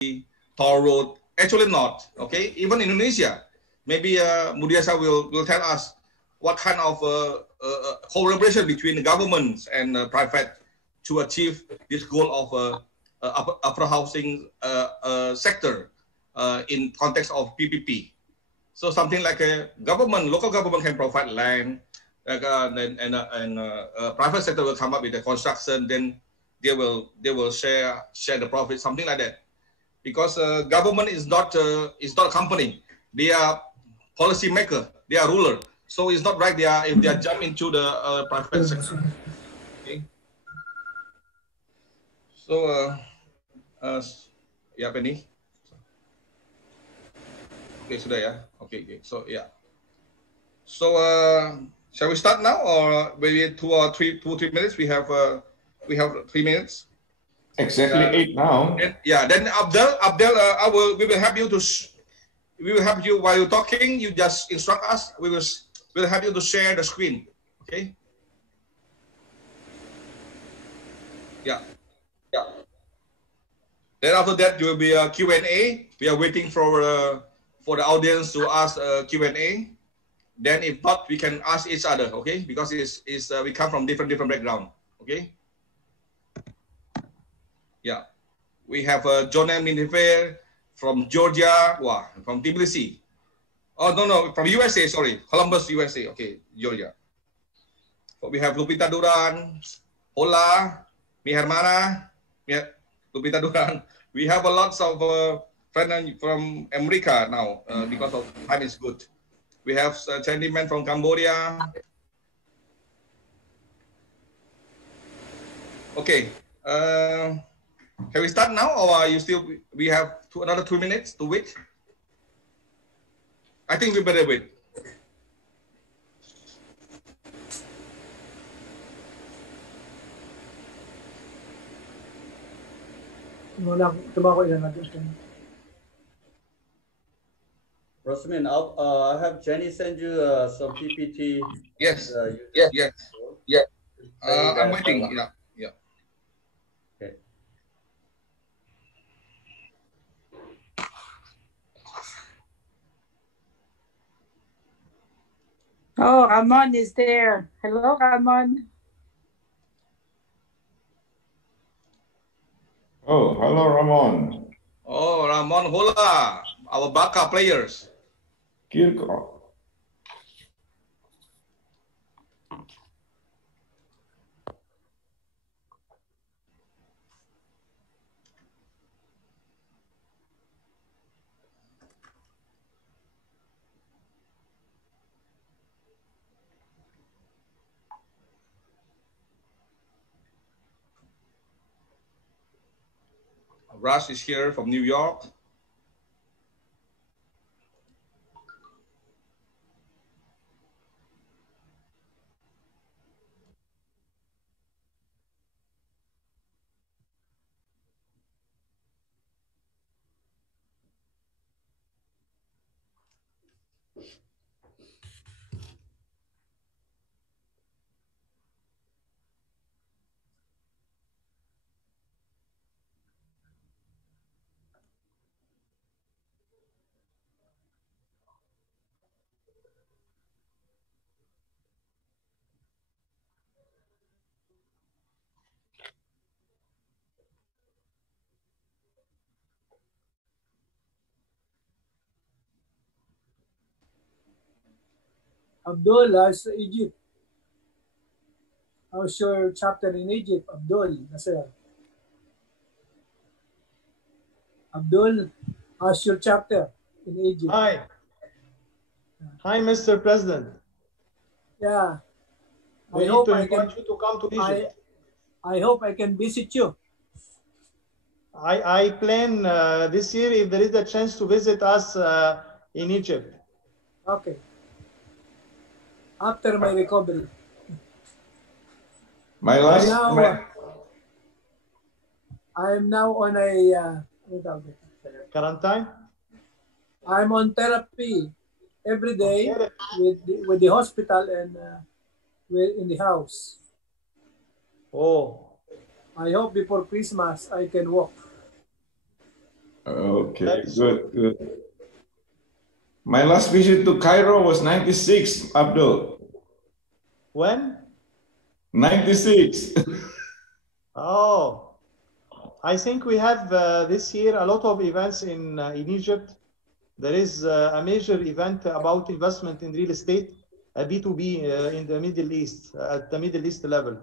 toll road. Actually not, okay? Even in Indonesia, maybe Budiarsa will tell us what kind of collaboration between the governments and private to achieve this goal of upper housing sector in context of PPP. So something like a government, local government can provide land, and private sector will come up with the construction. Then they will share the profit, something like that. Because government is not a company; they are policy maker, they are ruler. So it's not right if they are jump into the private sector. Okay. So yeah, Penny. Okay, sudah ya. Okay. So yeah. So shall we start now, or maybe 2 or 3 minutes? We have 3 minutes. Exactly 8 now. Then Abdel, we will help you while you're talking. You just instruct us. We'll help you to share the screen. Okay. Yeah. Then after that, there will be a Q&A. We are waiting for the audience to ask Q&A. Then if not, we can ask each other. Okay, because we come from different background. Okay. Yeah. We have John M. Minifer from Georgia, from Tbilisi. Oh, no, from USA, sorry. Columbus, USA. Okay, Georgia. So we have Lupita Duran, Hola, Mi Hermana, Lupita Duran. We have a lot of friends from America now because of time is good. We have Chandy Man from Cambodia. Okay. Can we start now, or are you still? We have another 2 minutes to wait. I think we better wait. Rusmin, I'll have Jenny send you some PPT. Yes. I'm waiting. Yeah. Okay. Oh, Ramon is there. Hello, Ramon. Oh, hello, Ramon. Oh, Ramon, hola, our backup players. Kirko. Rush is here from New York. Abdul, how's Egypt? How's your chapter in Egypt, Abdul? Nasser. Abdul, how's your chapter in Egypt? Hi. Hi, Mr. President. Yeah. We need to invite you to come to Egypt. I hope I can visit you. I plan this year, if there is a chance, to visit us in Egypt. Okay. After my recovery. My last. I am now on a quarantine. I'm on therapy every day with the hospital and in the house. Oh. I hope before Christmas I can walk. Okay, good. My last visit to Cairo was 96, Abdul. When? 96. Oh, I think we have this year a lot of events in Egypt. There is a major event about investment in real estate, a B2B in the Middle East, at the Middle East level.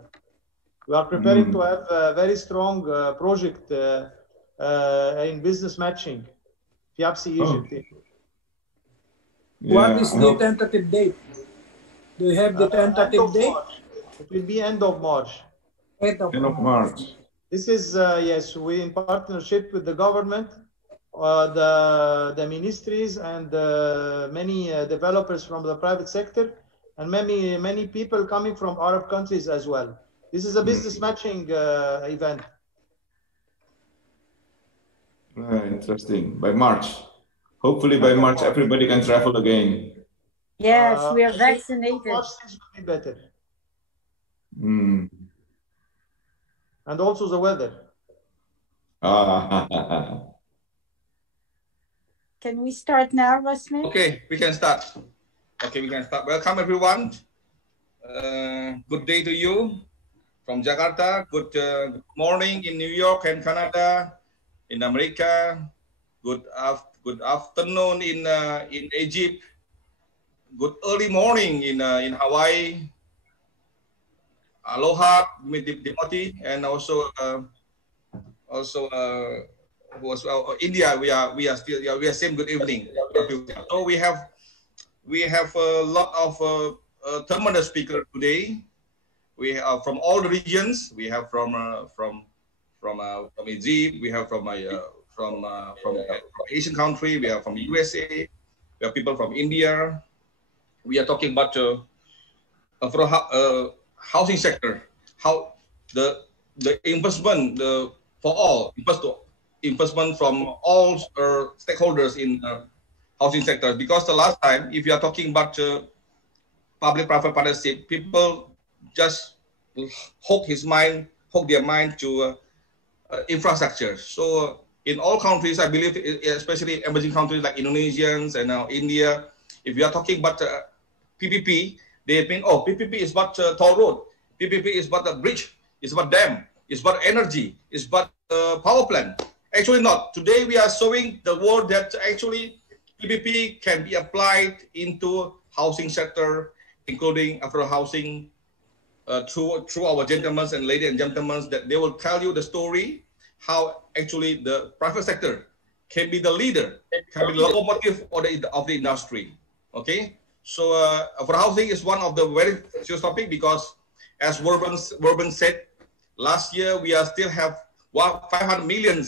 We are preparing to have a very strong project in business matching, FIABCI Egypt. What is the tentative date? Do you have the tentative date? March. It will be end of March. End of March. This is, yes, we in partnership with the government, the ministries, and many developers from the private sector, and many people coming from Arab countries as well. This is a business matching event. Interesting. By March. Hopefully by March, everybody can travel again. Yes, we are vaccinated. March things will be better. And also the weather. Can we start now, Rusmin? Okay, we can start. Welcome, everyone. Good day to you from Jakarta. Good morning in New York and Canada, in America. Good afternoon in Egypt. Good early morning in Hawaii. Aloha, Dimoti, and also India. We are saying good evening. So we have a lot of tremendous speakers today. We have from all the regions. We have from Egypt. We have from Asian country. We have from USA. We have people from India. We are talking about housing sector, how the investment for all investment from all stakeholders in housing sector. Because the last time, if you are talking about public-private partnership, people just hook their mind to infrastructure. So in all countries, I believe, especially emerging countries like Indonesians and now India, if you are talking about PPP, they mean, oh, PPP is but toll road, PPP is but a bridge, it's but dam, it's but energy, it's but power plant. Actually not. Today we are showing the world that actually PPP can be applied into housing sector, including affordable housing, through our gentlemen and ladies and gentlemen, that they will tell you the story, how actually the private sector can be the leader, can be the locomotive of the industry. Okay. So for housing is one of the very serious topic, because as Verben said, last year we are still have 500 million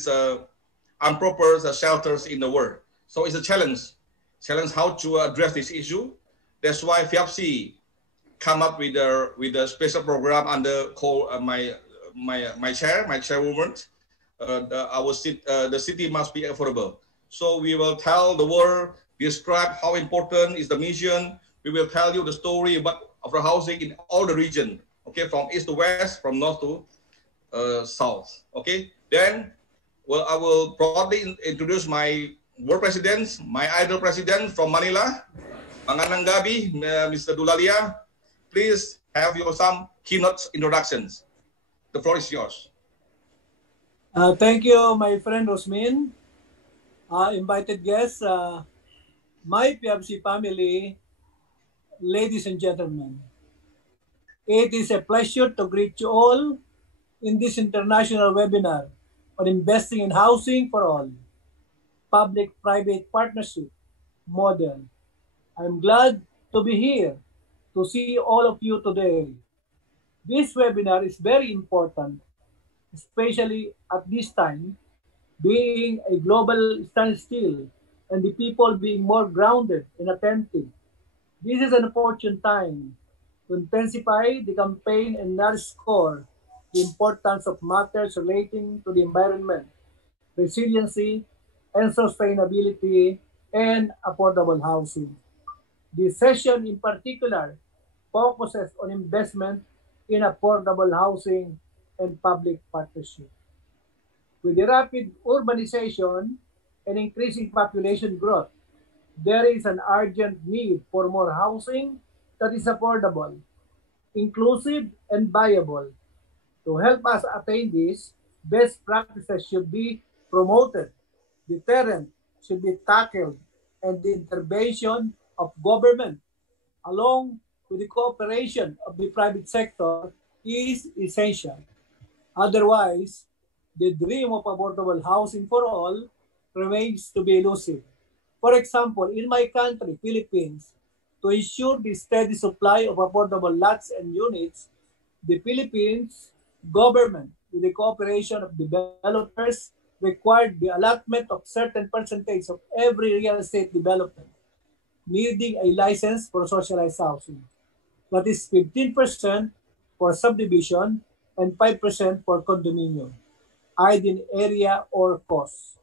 unproper shelters in the world. So it's a challenge how to address this issue. That's why FIABCI come up with a special program under my chairwoman. The city must be affordable. So we will tell the world, describe how important is the mission. We will tell you the story about housing in all the region. Okay, from east to west, from north to south. Okay, then I will broadly introduce my world presidents, my idol president from Manila, Manganang Gabi, Mr. Dulalia. Please have some keynote introductions. The floor is yours. Thank you, my friend Rusmin. Invited guests, my FIABCI family, ladies and gentlemen. It is a pleasure to greet you all in this international webinar on investing in housing for all, public-private partnership model. I'm glad to be here to see all of you today. This webinar is very important, especially at this time, being a global standstill and the people being more grounded and attentive. This is an opportune time to intensify the campaign and underscore the importance of matters relating to the environment, resiliency, and sustainability, and affordable housing. This session in particular focuses on investment in affordable housing and public partnership. With the rapid urbanization and increasing population growth, there is an urgent need for more housing that is affordable, inclusive, and viable. To help us attain this, best practices should be promoted, deterrent should be tackled, and the intervention of government, along with the cooperation of the private sector, is essential. Otherwise, the dream of affordable housing for all remains to be elusive. For example, in my country, Philippines, to ensure the steady supply of affordable lots and units, the Philippines government, with the cooperation of developers, required the allotment of certain percentage of every real estate development needing a license for socialized housing. That is 15% for subdivision and 5% for condominium, either in area or cost.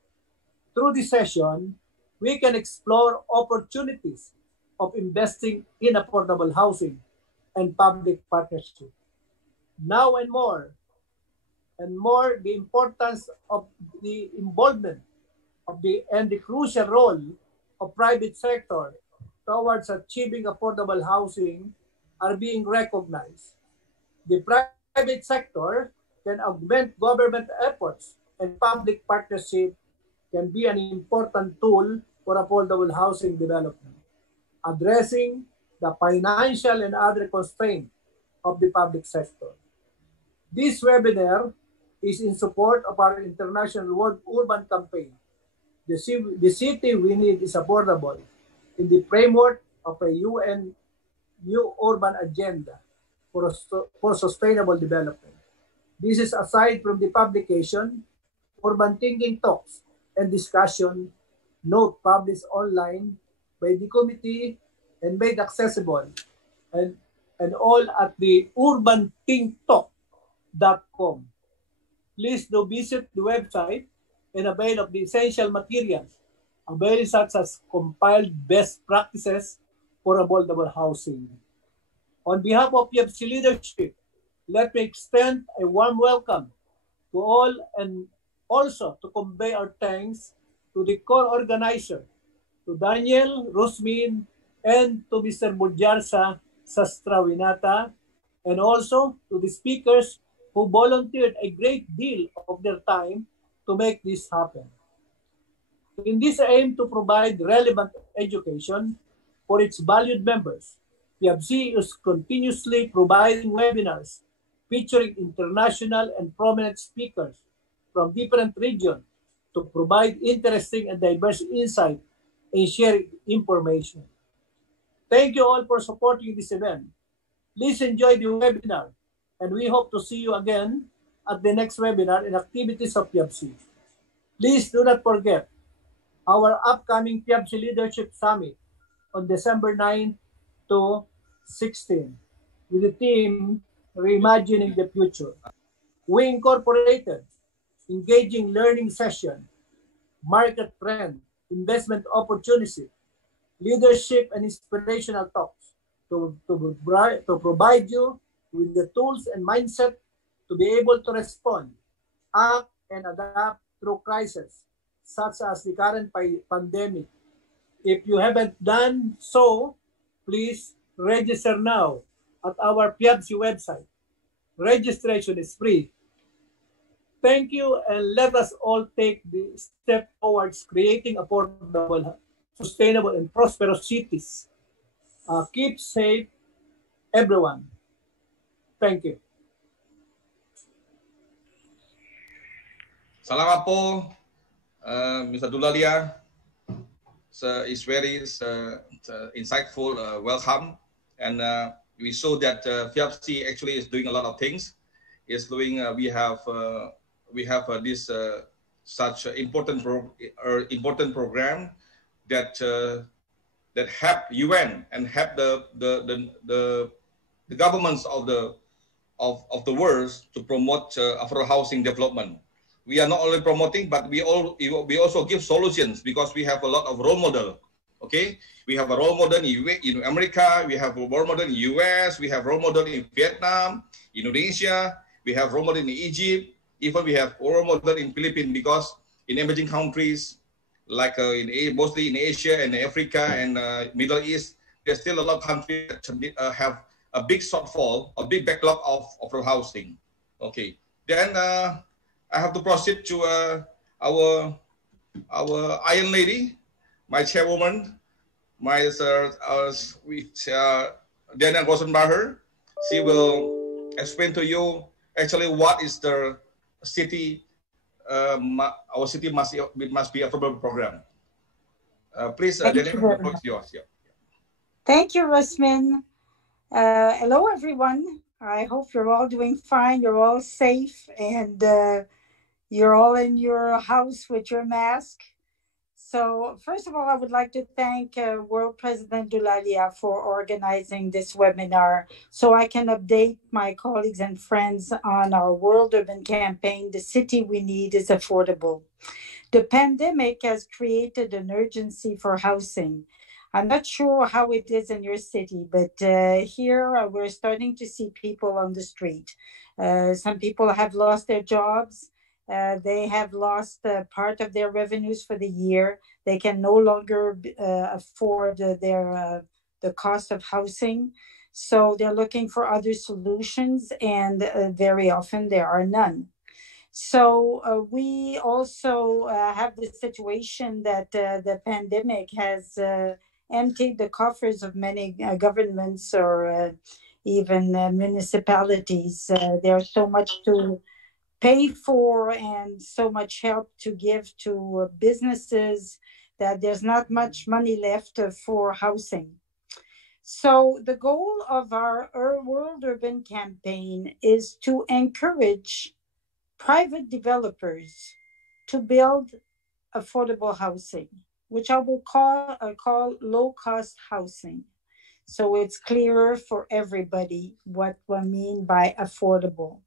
Through this session, we can explore opportunities of investing in affordable housing and public partnership. Now and more, the importance of the involvement of the crucial role of private sector towards achieving affordable housing are being recognized. The private sector can augment government efforts, and public partnership can be an important tool for affordable housing development, addressing the financial and other constraints of the public sector. This webinar is in support of our International World Urban Campaign. The city we need is affordable in the framework of a UN New Urban Agenda for Sustainable Development. This is aside from the publication, Urban Thinking Talks and Discussion note published online by the committee and made accessible and all at the urbanthinktalk.com. Please do visit the website and avail of the essential materials available such as compiled best practices for affordable housing. On behalf of FIABCI leadership, let me extend a warm welcome to all and also to convey our thanks to the core organizer, to Danielle, Rusmin, and to Mr. Budiarsa Sastrawinata, and also to the speakers who volunteered a great deal of their time to make this happen. In this aim to provide relevant education for its valued members, FIABCI is continuously providing webinars featuring international and prominent speakers from different regions to provide interesting and diverse insight and share information. Thank you all for supporting this event. Please enjoy the webinar, and we hope to see you again at the next webinar and activities of FIABCI. Please do not forget our upcoming FIABCI Leadership Summit on December 9 to 16 with the theme Reimagining the Future. We incorporated engaging learning session, market trend, investment opportunity, leadership and inspirational talks to provide you with the tools and mindset to be able to respond, act, and adapt through crises such as the current pandemic. If you haven't done so, please register now at our FIABCI website. Registration is free. Thank you, and let us all take the step towards creating affordable, sustainable, and prosperous cities. Keep safe, everyone. Thank you. Salamat po, Mr. Dulalia. It's very insightful welcome, and we saw that FIABCI actually is doing a lot of things. It's doing we have this such important program that that help UN and help the governments of the world to promote affordable housing development. We are not only promoting, but we also give solutions because we have a lot of role model. Okay, we have a role model in America, we have a role model in US, we have role model in Vietnam, Indonesia, we have role model in Egypt, even we have role model in Philippines, because in emerging countries, like mostly in Asia and Africa and Middle East, there's still a lot of countries that have a big shortfall, a big backlog of affordable housing. Okay, then I have to proceed to our Iron Lady, my chairwoman, Danielle Grossenbacher. She will explain to you actually what is the city. Our city must be affordable program. Please, Danielle, the floor is yours. Yeah. Thank you, Rusmin. Hello, everyone. I hope you're all doing fine. You're all safe, and you're all in your house with your mask. So first of all, I would like to thank World President Dulalia for organizing this webinar so I can update my colleagues and friends on our World Urban Campaign, The City We Need is Affordable. The pandemic has created an urgency for housing. I'm not sure how it is in your city, but here we're starting to see people on the street. Some people have lost their jobs. They have lost part of their revenues for the year. They can no longer afford the cost of housing. So they're looking for other solutions, and very often there are none. So we also have the situation that the pandemic has emptied the coffers of many governments or even municipalities. There's so much to pay for and so much help to give to businesses that there's not much money left for housing. So the goal of our World Urban Campaign is to encourage private developers to build affordable housing, which I will call low-cost housing. So it's clearer for everybody what we mean by affordable.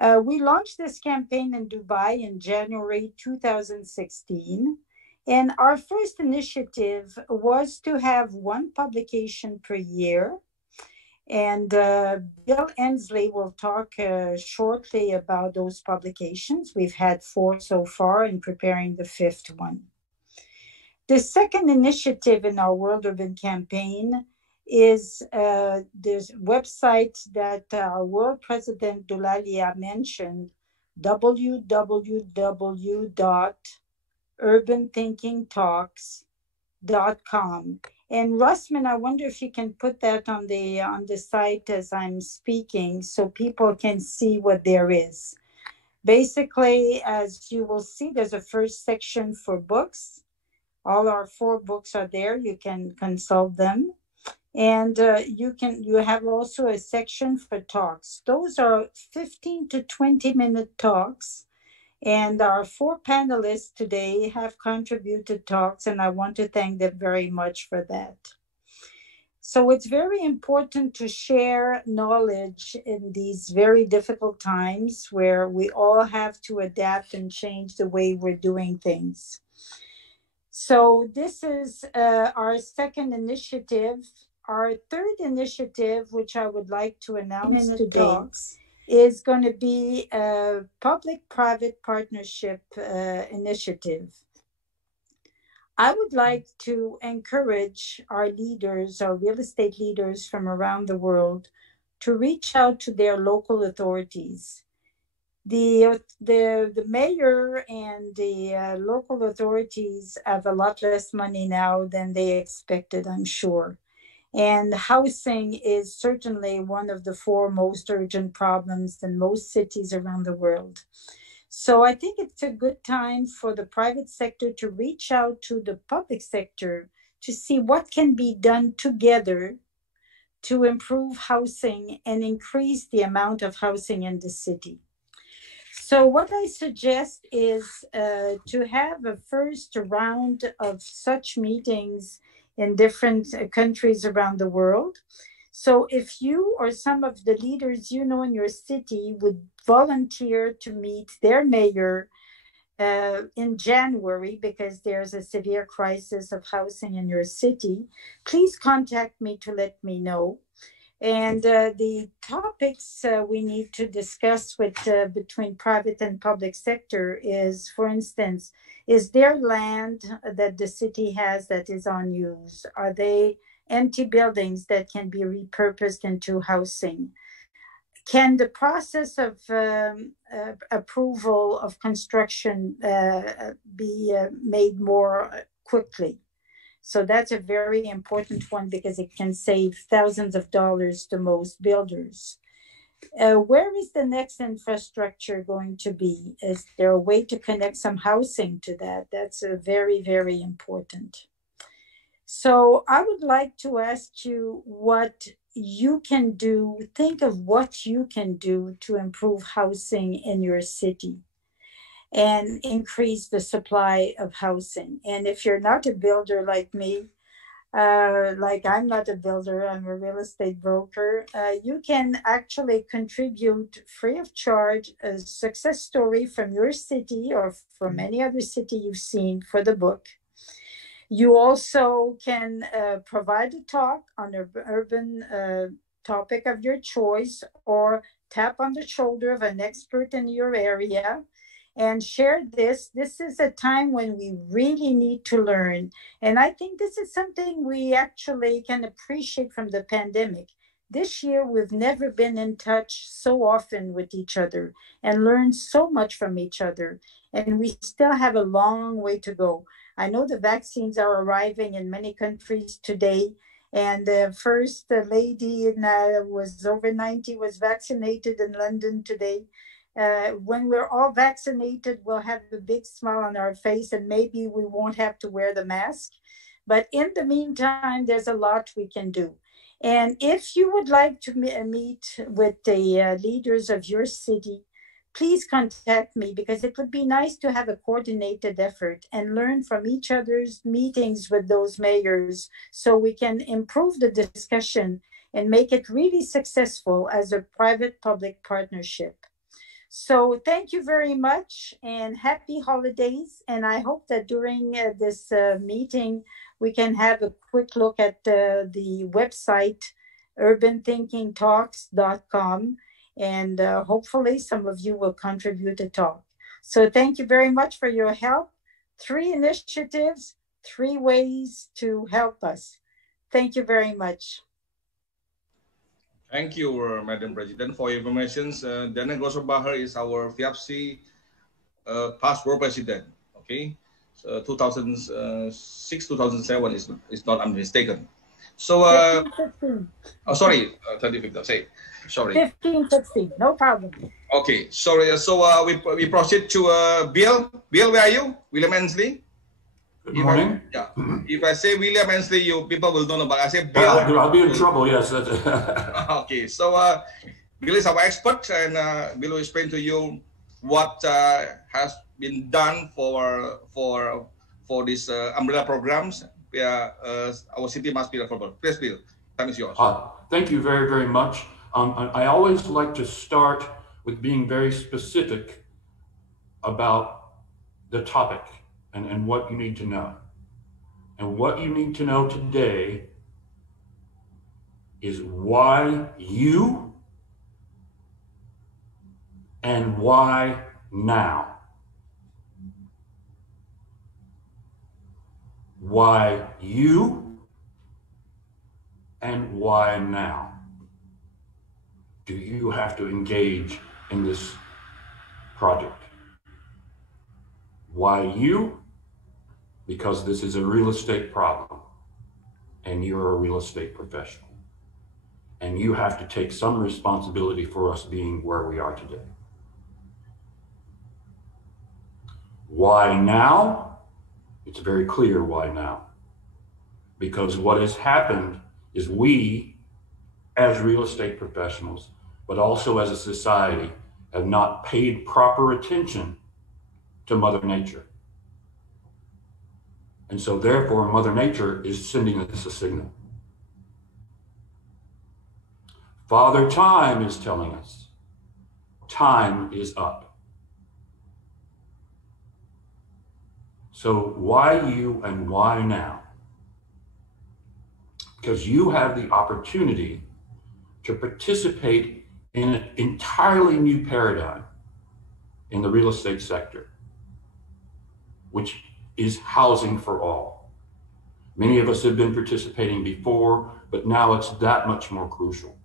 We launched this campaign in Dubai in January 2016. And our first initiative was to have one publication per year. And Bill Endsley will talk shortly about those publications. We've had 4 so far and preparing the 5th one. The second initiative in our World Urban Campaign is this website that our World President Dulalia mentioned, www.urbanthinkingtalks.com. And Rusmin, I wonder if you can put that on the site as I'm speaking so people can see what there is. Basically, as you will see, there's a first section for books. All our 4 books are there. You can consult them. And you have also a section for talks. Those are 15 to 20-minute talks. And our 4 panelists today have contributed talks, and I want to thank them very much for that. So it's very important to share knowledge in these very difficult times where we all have to adapt and change the way we're doing things. So this is our second initiative. Our third initiative, which I would like to announce today, is going to be a public-private partnership initiative. I would like to encourage our leaders, our real estate leaders from around the world, to reach out to their local authorities. The mayor and the local authorities have a lot less money now than they expected, I'm sure. And housing is certainly one of the 4 most urgent problems in most cities around the world. So I think it's a good time for the private sector to reach out to the public sector to see what can be done together to improve housing and increase the amount of housing in the city. So what I suggest is to have a first round of such meetings in different countries around the world. So if you or some of the leaders you know in your city would volunteer to meet their mayor in January, because there's a severe crisis of housing in your city, please contact me to let me know. And the topics we need to discuss with between private and public sector is, for instance, is there land that the city has that is unused? Are they empty buildings that can be repurposed into housing? Can the process of approval of construction be made more quickly? So that's a very important one because it can save thousands of dollars to most builders. Where is the next infrastructure going to be? Is there a way to connect some housing to that? That's a very, very important. So I would like to ask you what you can do. Think of what you can do to improve housing in your city and increase the supply of housing. And if you're not a builder like me, like I'm not a builder, I'm a real estate broker, you can actually contribute free of charge a success story from your city or from any other city you've seen for the book. You also can provide a talk on an urban topic of your choice or tap on the shoulder of an expert in your area and share this. This is a time when we really need to learn. And I think this is something we actually can appreciate from the pandemic. This year, we've never been in touch so often with each other and learned so much from each other. And we still have a long way to go. I know the vaccines are arriving in many countries today. And the first lady was over 90, was vaccinated in London today. When we're all vaccinated, we'll have a big smile on our face and maybe we won't have to wear the mask. But in the meantime, there's a lot we can do. And if you would like to meet with the leaders of your city, please contact me because it would be nice to have a coordinated effort and learn from each other's meetings with those mayors so we can improve the discussion and make it really successful as a private-public partnership. So thank you very much and happy holidays. And I hope that during this meeting, we can have a quick look at the website, urbanthinkingtalks.com. And hopefully some of you will contribute a talk. So thank you very much for your help. 3 initiatives, 3 ways to help us. Thank you very much. Thank you, Madam President, for your information. Danielle Grossenbacher is our FIABCI past world president. Okay, so 2006, 2007 is not I'm mistaken. So, 15. Oh, sorry, 2015. Say, sorry. 15, 16, no problem. Okay, sorry. So we proceed to Bill. Bill, where are you? William Endsley. Good morning. If I say William Endsley, people will don't know, but I say Bill. I'll be in trouble, yes. Okay, so Bill is our expert, and Bill will explain to you what has been done for these umbrella programs. Our city must be affordable. Please, Bill, time is yours. Thank you very, very much. I always like to start with being very specific about the topic and what you need to know. And what you need to know today is why you and why now. Why you and why now do you have to engage in this project? Why you? Because this is a real estate problem and you're a real estate professional and you have to take some responsibility for us being where we are today. Why now? It's very clear why now. Because what has happened is we, as real estate professionals, but also as a society, have not paid proper attention to Mother Nature. And so therefore, Mother Nature is sending us a signal. Father Time is telling us, time is up. So why you and why now? Because you have the opportunity to participate in an entirely new paradigm in the real estate sector, which is housing for all. Many of us have been participating before, but now it's that much more crucial.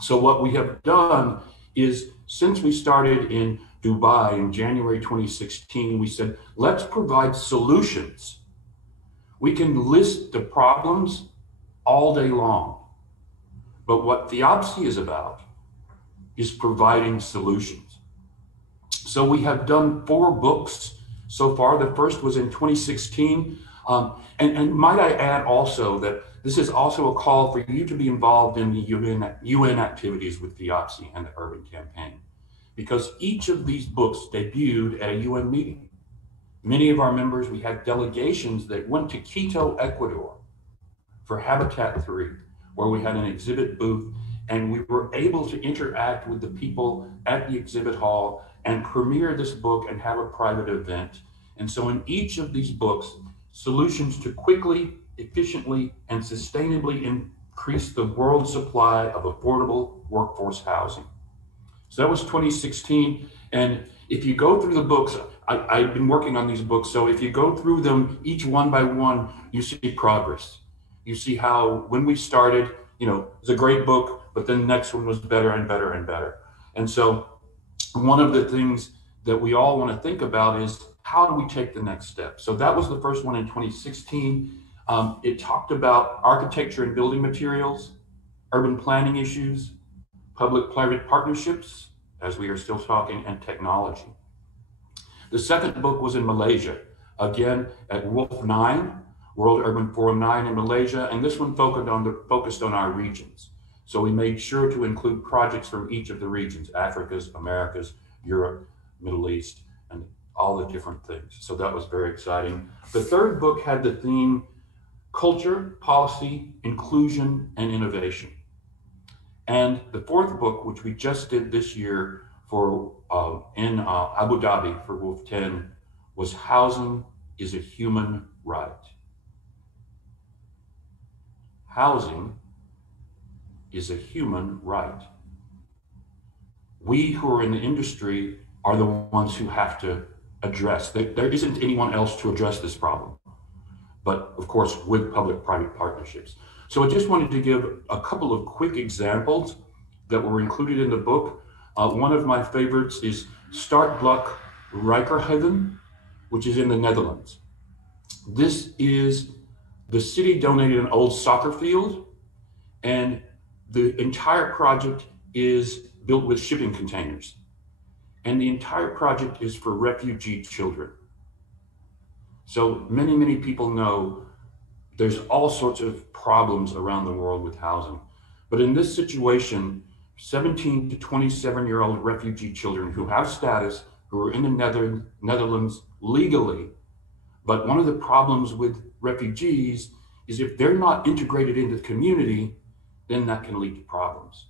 So what we have done is, since we started in Dubai in January 2016, we said, let's provide solutions. We can list the problems all day long, but what FIABCI is about is providing solutions. So we have done 4 books so far. The first was in 2016. And might I add also that this is also a call for you to be involved in the UN activities with FIABCI and the Urban Campaign, because each of these books debuted at a UN meeting. Many of our members, we had delegations that went to Quito, Ecuador for Habitat 3, where we had an exhibit booth, and we were able to interact with the people at the exhibit hall and premiere this book and have a private event. And so in each of these books, solutions to quickly, efficiently, and sustainably increase the world supply of affordable workforce housing. So that was 2016. And if you go through the books, I've been working on these books. So if you go through them, each one by one, you see progress. You see how when we started, you know, it was a great book, but then the next one was better and better and better. And so one of the things that we all want to think about is, how do we take the next step? So that was the first one in 2016. It talked about architecture and building materials, urban planning issues, public-private partnerships, as we are still talking, and technology. The second book was in Malaysia, again at Wolf 9, World Urban Forum 9 in Malaysia, and this one focused on our regions. So we made sure to include projects from each of the regions: Africa's, Americas, Europe, Middle East, and all the different things. So that was very exciting. The third book had the theme culture, policy, inclusion, and innovation. And the fourth book, which we just did this year for in Abu Dhabi for Wolf 10, was Housing is a Human Right. Housing is a human right. We who are in the industry are the ones who have to address. There isn't anyone else to address this problem, but of course with public-private partnerships. So I just wanted to give a couple of quick examples that were included in the book. One of my favorites is Startblok Rijkerhaven, which is in the Netherlands. This is, the city donated an old soccer field, and the entire project is built with shipping containers. And the entire project is for refugee children. So many, many people know there's all sorts of problems around the world with housing. But in this situation, 17 to 27-year-old refugee children who have status, who are in the Netherlands legally, but one of the problems with refugees is if they're not integrated into the community, then that can lead to problems.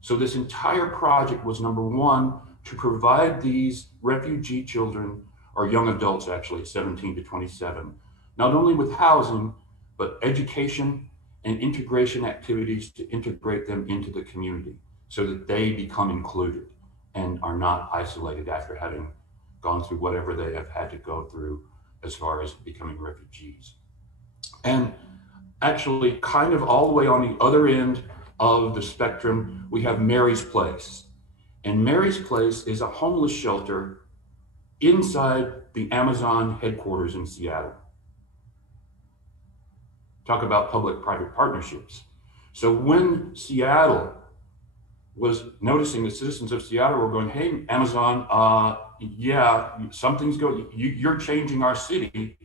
So this entire project was, number one, to provide these refugee children, or young adults actually, 17 to 27, not only with housing, but education and integration activities to integrate them into the community so that they become included and are not isolated after having gone through whatever they have had to go through as far as becoming refugees. And actually, kind of all the way on the other end of the spectrum, we have Mary's Place. And Mary's Place is a homeless shelter inside the Amazon headquarters in Seattle. Talk about public-private partnerships. So when Seattle was noticing, the citizens of Seattle were going, hey, Amazon, yeah, something's going, you're changing our city.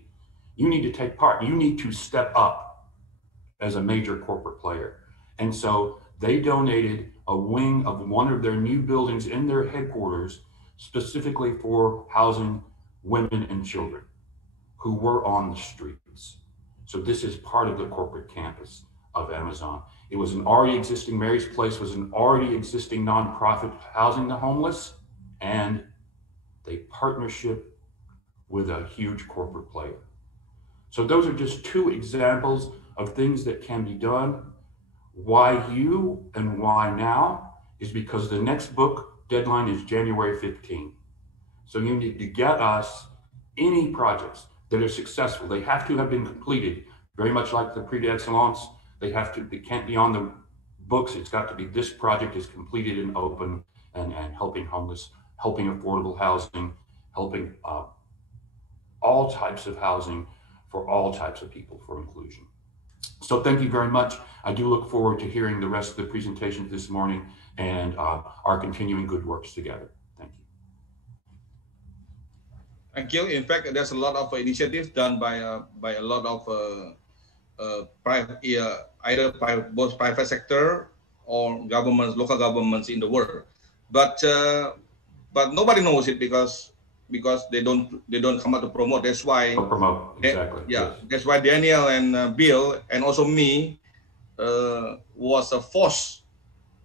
You need to take part. You need to step up as a major corporate player. And so they donated a wing of one of their new buildings in their headquarters specifically for housing women and children who were on the streets. So this is part of the corporate campus of Amazon. It was an already existing, Mary's Place was an already existing nonprofit housing the homeless, and they partnership with a huge corporate player. So those are just two examples of things that can be done. Why you and why now is because the next book deadline is January 15. So you need to get us any projects that are successful. They have to have been completed, very much like the Prix d'Excellence. They can't be on the books. It's got to be, this project is completed and open and helping homeless, helping affordable housing, helping all types of housing for all types of people for inclusion. So thank you very much. I do look forward to hearing the rest of the presentations this morning and our continuing good works together. Thank you. Thank you. In fact, there's a lot of initiatives done by a lot of private, either both private sector or governments, local governments in the world. But nobody knows it because they don't come out to promote. That's why exactly. Yeah, yes. That's why Danielle and Bill and also me was forced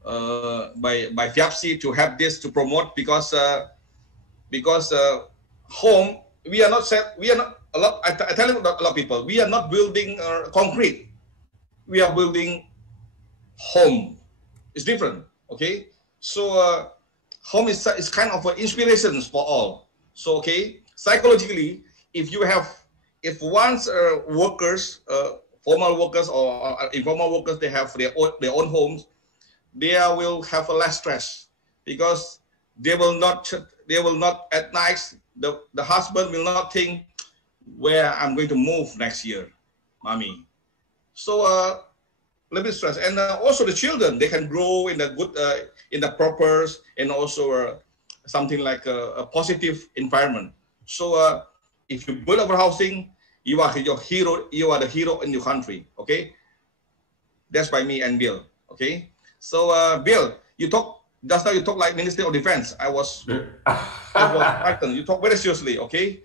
by FIABCI to have this to promote because home, we are not set. We are not a lot. I tell you, a lot of people, we are not building concrete. We are building home. It's different. Okay, so home is kind of inspirations for all. So okay, psychologically, if once workers, formal workers or informal workers, they have their own homes, they will have a less stress because they will not at night. The husband will not think where I'm going to move next year, mommy. So little bit stress, and also the children, they can grow in the good, in the proper, and also something like a positive environment. So if you build over housing, you are your hero. You are the hero in your country. Okay, that's by me and Bill. Okay, so Bill, you talk just now. You talk like Minister of Defense. I was frightened. You talk very seriously. Okay,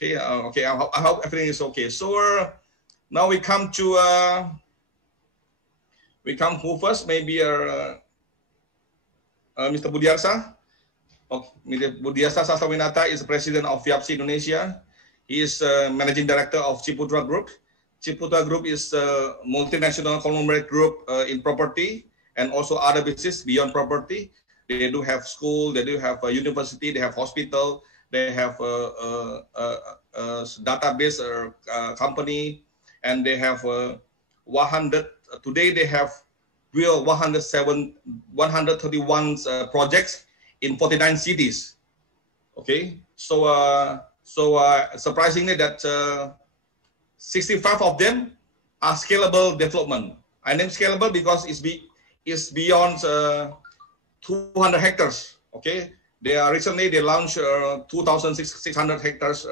okay. I hope everything is okay. So now we come to. We come who first? Maybe Mr. Budiarsa. Mr. Budiarsa Sastrawinata is the president of FIABCI Indonesia. He is managing director of Ciputra Group. Ciputra Group is a multinational conglomerate group in property and also other business beyond property. They do have school, they do have a university, they have hospital, they have a database company, and they have 100. Today they have built 131 projects in 49 cities. Okay, so surprisingly that 65 of them are scalable development. I name scalable because it's beyond 200 hectares. Okay, recently they launched 2,600 hectares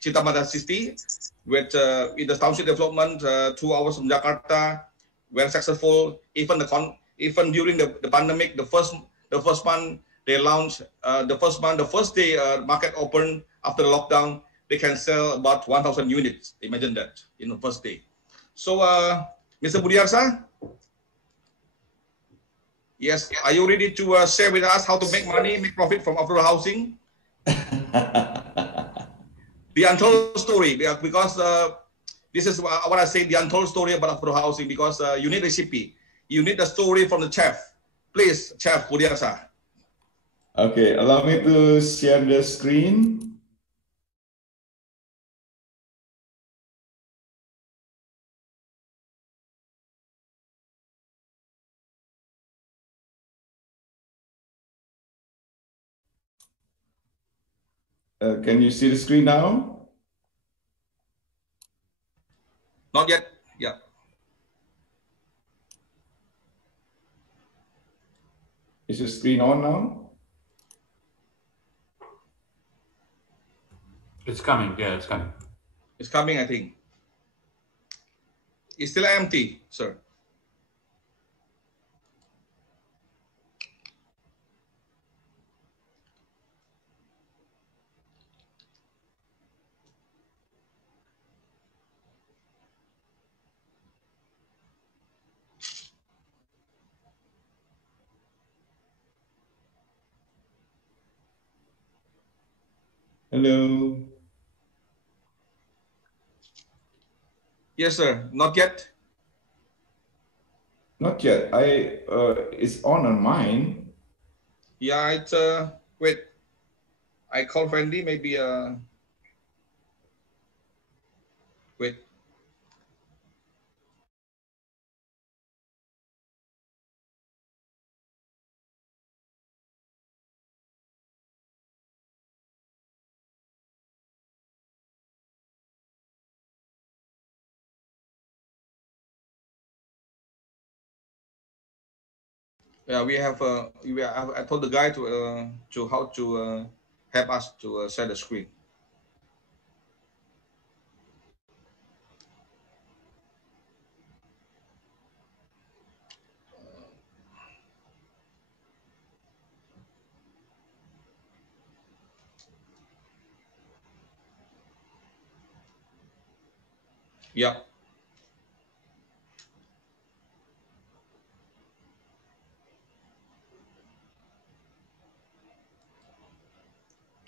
CITRA city with in the township development 2 hours from Jakarta. Very successful. Even during the pandemic, the first month they launched the first day market opened after the lockdown, they can sell about 1,000 units. Imagine that in the first day. So Mr. Budiarsa, yes, are you ready to share with us how to make money, make profit from affordable housing? The untold story, because this is what I say, the untold story about affordable housing, because you need a recipe. You need a story from the chef. Please, Chef Budiarsa. Okay, allow me to share the screen. Can you see the screen now? Not yet. Yeah. Is the screen on now? It's coming. Yeah, it's coming. It's coming, I think. It's still empty, sir. Hello. Yes, sir. Not yet. Not yet. It's on mine. Yeah, it's wait. I call Fendi. Maybe wait. Yeah, I told the guy to how to help us to share the screen. Yeah.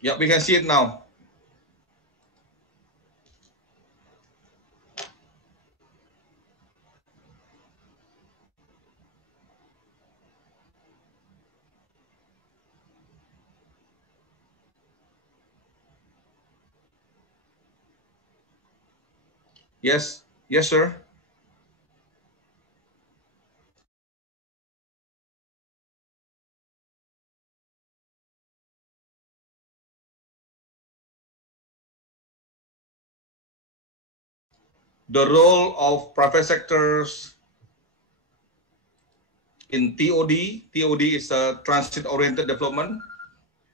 Yeah, we can see it now. Yes, yes, sir. The role of private sectors in TOD. TOD is a transit-oriented development,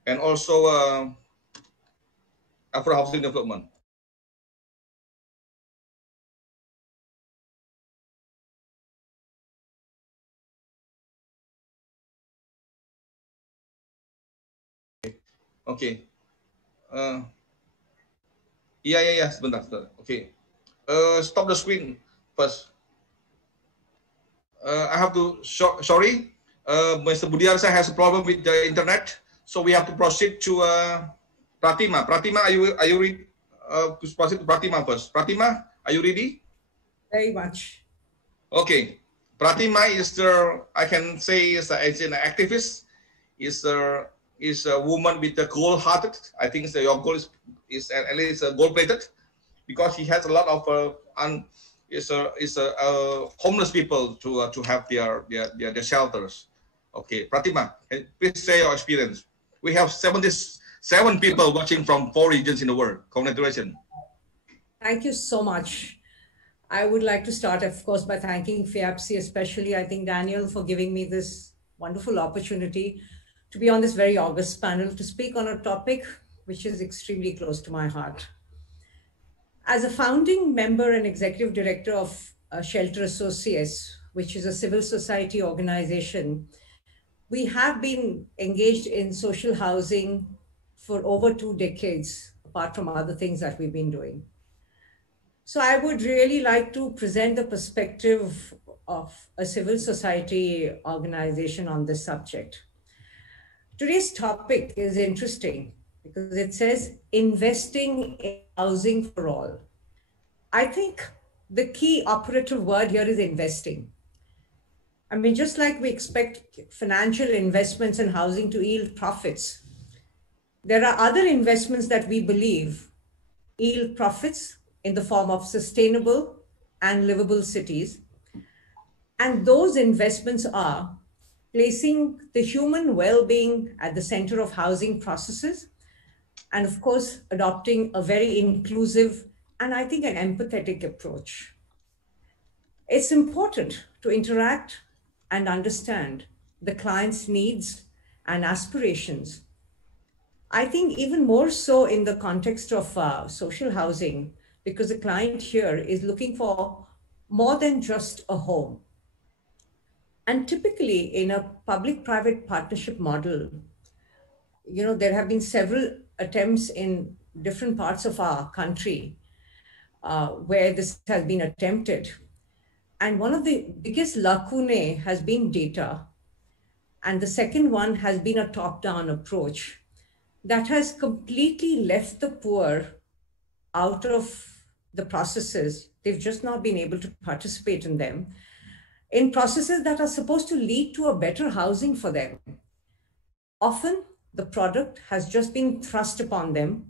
and also affordable housing development. Okay. Yeah. Sebentar. Okay. Stop the screen first. I have to, sorry, Mr. Budiarsa has a problem with the internet, so we have to proceed to Pratima. Pratima, are you ready? To proceed to Pratima first. Pratima, are you ready? Very much. Okay. Pratima is I can say is an activist, is a woman with a goal-hearted. I think your goal is at least gold-plated, because he has a lot of homeless people to have their shelters. Okay, Pratima, please share your experience. We have 77 people watching from 4 regions in the world. Congratulations. Thank you so much. I would like to start, of course, by thanking FIABCI, especially, I think, Danielle, for giving me this wonderful opportunity to be on this very august panel to speak on a topic which is extremely close to my heart. As a founding member and executive director of Shelter Associates, which is a civil society organization, we have been engaged in social housing for over 2 decades, apart from other things that we've been doing. So I would really like to present the perspective of a civil society organization on this subject. Today's topic is interesting because it says investing in housing for all. I think the key operative word here is investing. I mean, just like we expect financial investments in housing to yield profits, there are other investments that we believe yield profits in the form of sustainable and livable cities. And those investments are placing the human well-being at the center of housing processes, and of course, adopting a very inclusive and I think an empathetic approach. It's important to interact and understand the client's needs and aspirations. I think even more so in the context of social housing, because the client here is looking for more than just a home. And typically in a public-private partnership model, there have been several attempts in different parts of our country where this has been attempted. And one of the biggest lacunae has been data. And the second one has been a top-down approach that has completely left the poor out of the processes. They've just not been able to participate in them. in processes that are supposed to lead to a better housing for them. Often the product has just been thrust upon them,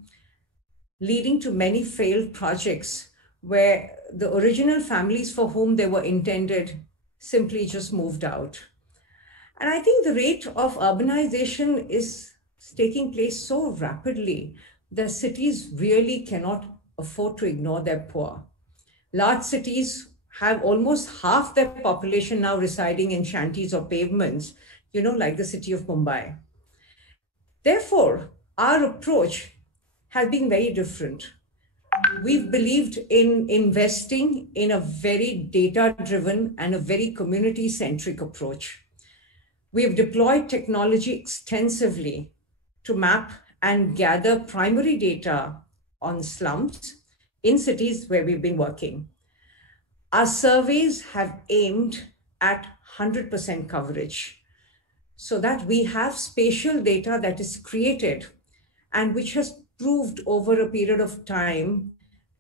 leading to many failed projects where the original families for whom they were intended simply just moved out. And I think the rate of urbanization is taking place so rapidly that cities really cannot afford to ignore their poor. Large cities have almost half their population now residing in shanties or pavements, like the city of Mumbai. Therefore, our approach has been very different. We've believed in investing in a very data-driven and a very community-centric approach. We have deployed technology extensively to map and gather primary data on slums in cities where we've been working. Our surveys have aimed at 100% coverage so that we have spatial data that is created and which has proved over a period of time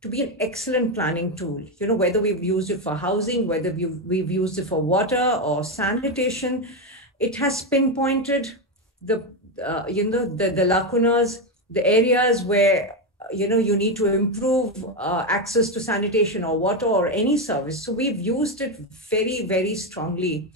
to be an excellent planning tool. Whether we've used it for housing, whether we've used it for water or sanitation, it has pinpointed the lacunas, the areas where you need to improve access to sanitation or water or any service. So we've used it very, very strongly.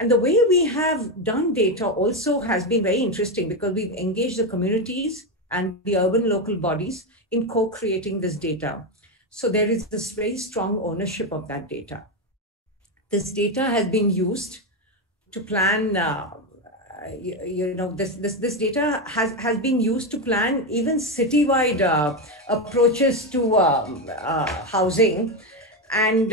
And the way we have done data also has been very interesting because we've engaged the communities and the urban local bodies in co-creating this data. So there is this very strong ownership of that data. This data has been used to plan, this data has been used to plan even citywide approaches to housing. And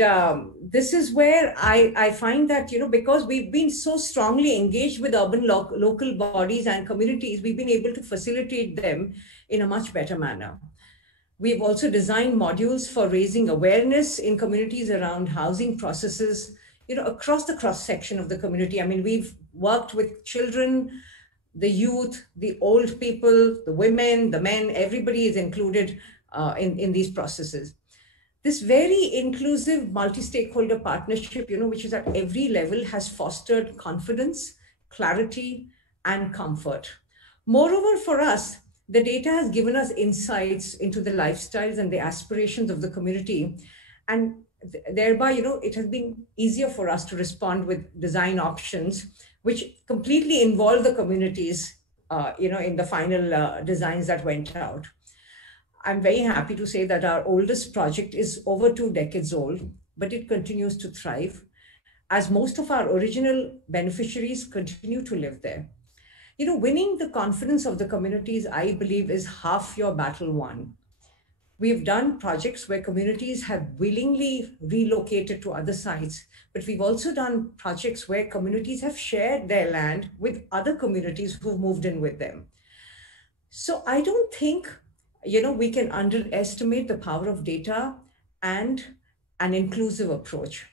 this is where I find that, because we've been so strongly engaged with urban local bodies and communities, we've been able to facilitate them in a much better manner. We've also designed modules for raising awareness in communities around housing processes, across the cross-section of the community. I mean, we've worked with children, the youth, the old people, the women, the men, everybody is included in these processes. This very inclusive multi-stakeholder partnership, which is at every level, has fostered confidence, clarity, and comfort. Moreover, for us, the data has given us insights into the lifestyles and the aspirations of the community. And thereby, it has been easier for us to respond with design options, which completely involve the communities, in the final designs that went out. I'm very happy to say that our oldest project is over 2 decades old, but it continues to thrive as most of our original beneficiaries continue to live there. Winning the confidence of the communities, I believe, is half your battle won. We've done projects where communities have willingly relocated to other sites, but we've also done projects where communities have shared their land with other communities who've moved in with them. So I don't think, we can underestimate the power of data and an inclusive approach.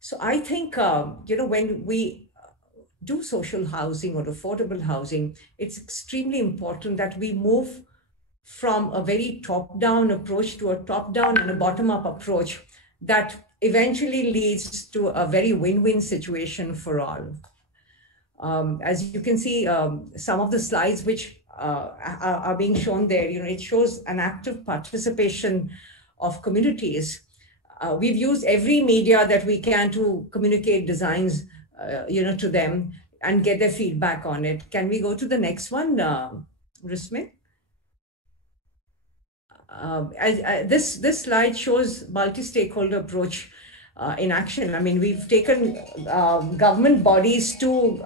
So I think, when we do social housing or affordable housing, it's extremely important that we move from a very top-down approach to a top-down and a bottom-up approach that eventually leads to a very win-win situation for all. As you can see, some of the slides which are being shown there, it shows an active participation of communities. We've used every media that we can to communicate designs, to them and get their feedback on it. Can we go to the next one, Rusmin? This slide shows multi-stakeholder approach in action. I mean, we've taken government bodies to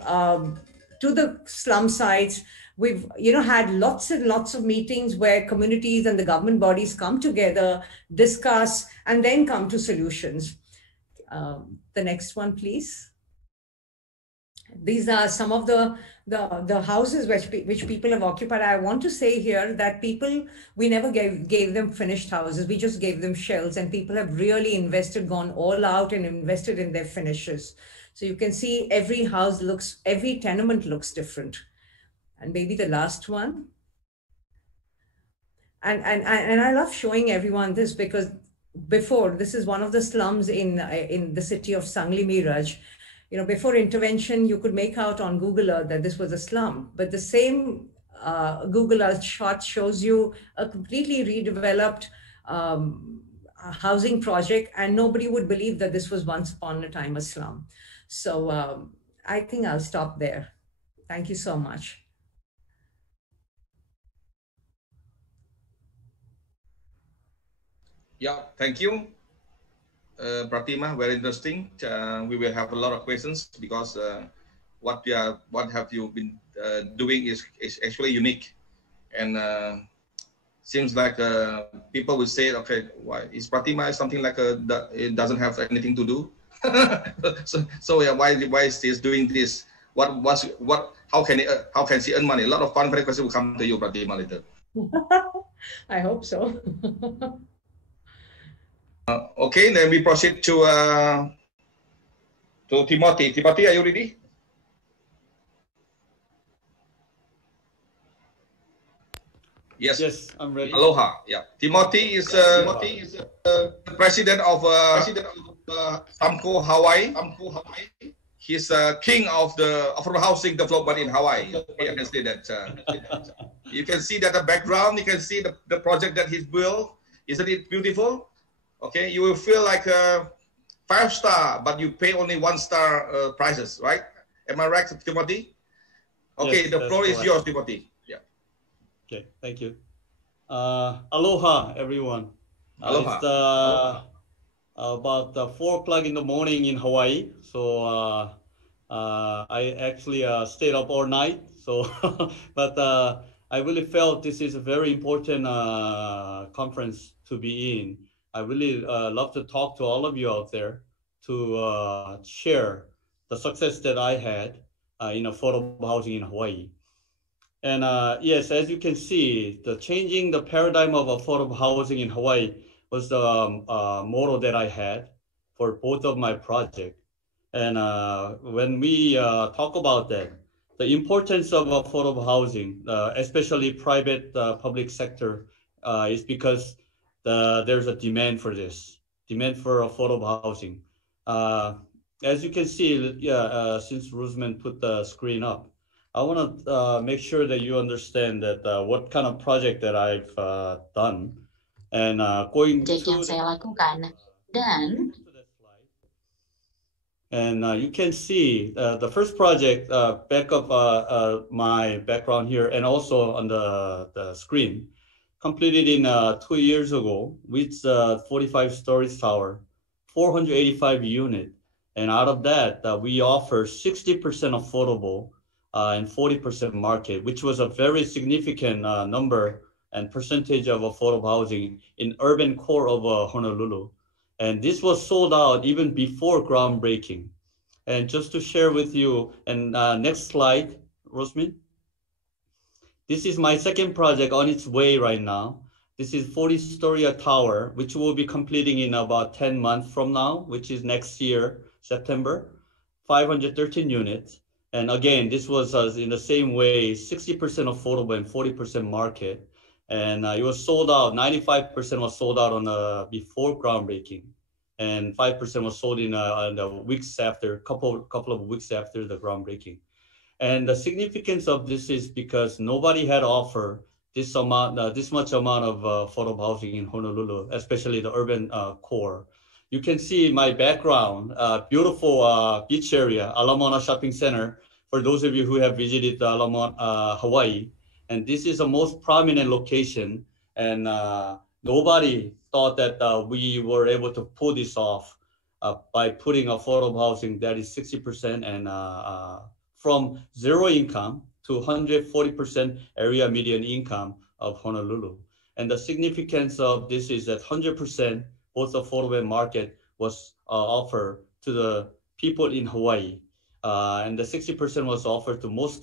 the slum sites. We've had lots and lots of meetings where communities and the government bodies come together, discuss, and then come to solutions. The next one, please. These are some of the houses which people have occupied. I want to say here that we never gave them finished houses. We just gave them shells, and people have really invested, gone all out and invested in their finishes. So you can see every tenement looks different. And maybe the last one. And I love showing everyone this because before, this is one of the slums in the city of Sangli Miraj. You know, before intervention, you could make out on Google Earth that this was a slum, but the same Google Earth shot shows you a completely redeveloped housing project, and nobody would believe that this was once upon a time a slum. So I think I'll stop there. Thank you so much. Yeah, thank you, Pratima. Very interesting. We will have a lot of questions because what have you been doing is actually unique, and seems like people will say, okay, why is Pratima something like it doesn't have anything to do? so yeah, why is she doing this? How can she earn money? A lot of fun questions will come to you, Pratima, later. I hope so. Okay, then we proceed to Timothy. Timothy, are you ready? Yes. Yes, I'm ready. Aloha. Yeah. Timothy is the president of Samkoo, Hawaii. He's king of the affordable housing development in Hawaii. Okay, I can say that. You can see that the background. You can see the project that he's built. Isn't it beautiful? Okay, you will feel like a 5-star, but you pay only 1-star prices, right? Am I right, Timothy? Okay, yes, the floor is yours, Timothy. Yeah. Okay, thank you. Aloha, everyone. Aloha. It's about 4 o'clock in the morning in Hawaii. So I actually stayed up all night. So, but I really felt this is a very important conference to be in. I really love to talk to all of you out there to share the success that I had in affordable housing in Hawaii. And yes, as you can see, changing the paradigm of affordable housing in Hawaii was the motto that I had for both of my projects. And when we talk about that, the importance of affordable housing, especially private public sector, is because there's a demand for this, demand for affordable housing. As you can see, since Rusmin put the screen up, I want to make sure that you understand that what kind of project that I've done, and going to saya lakukan. Dan and you can see the first project back up my background here, and also on the screen, completed in 2 years ago with 45 stories tower, 485 unit, and out of that we offer 60% affordable and 40% market, which was a very significant number and percentage of affordable housing in urban core of Honolulu. And this was sold out even before groundbreaking. And just to share with you, and next slide, Rusmin. This is my second project on its way right now. This is 40-story tower, which will be completing in about 10 months from now, which is next year, September, 513 units. And again, this was in the same way, 60% affordable and 40% market. And it was sold out, 95% was sold out on before groundbreaking. And 5% was sold in the weeks after, couple of weeks after the groundbreaking. And the significance of this is because nobody had offered this much amount of affordable housing in Honolulu, especially the urban core. You can see my background, beautiful beach area, Ala Moana Shopping Center, for those of you who have visited Ala Moana, Hawaii. And this is the most prominent location, and nobody thought that we were able to pull this off by putting affordable housing that is 60% and from 0 income to 140% area median income of Honolulu. And the significance of this is that 100% both affordable and market was offered to the people in Hawaii. And the 60% was offered to most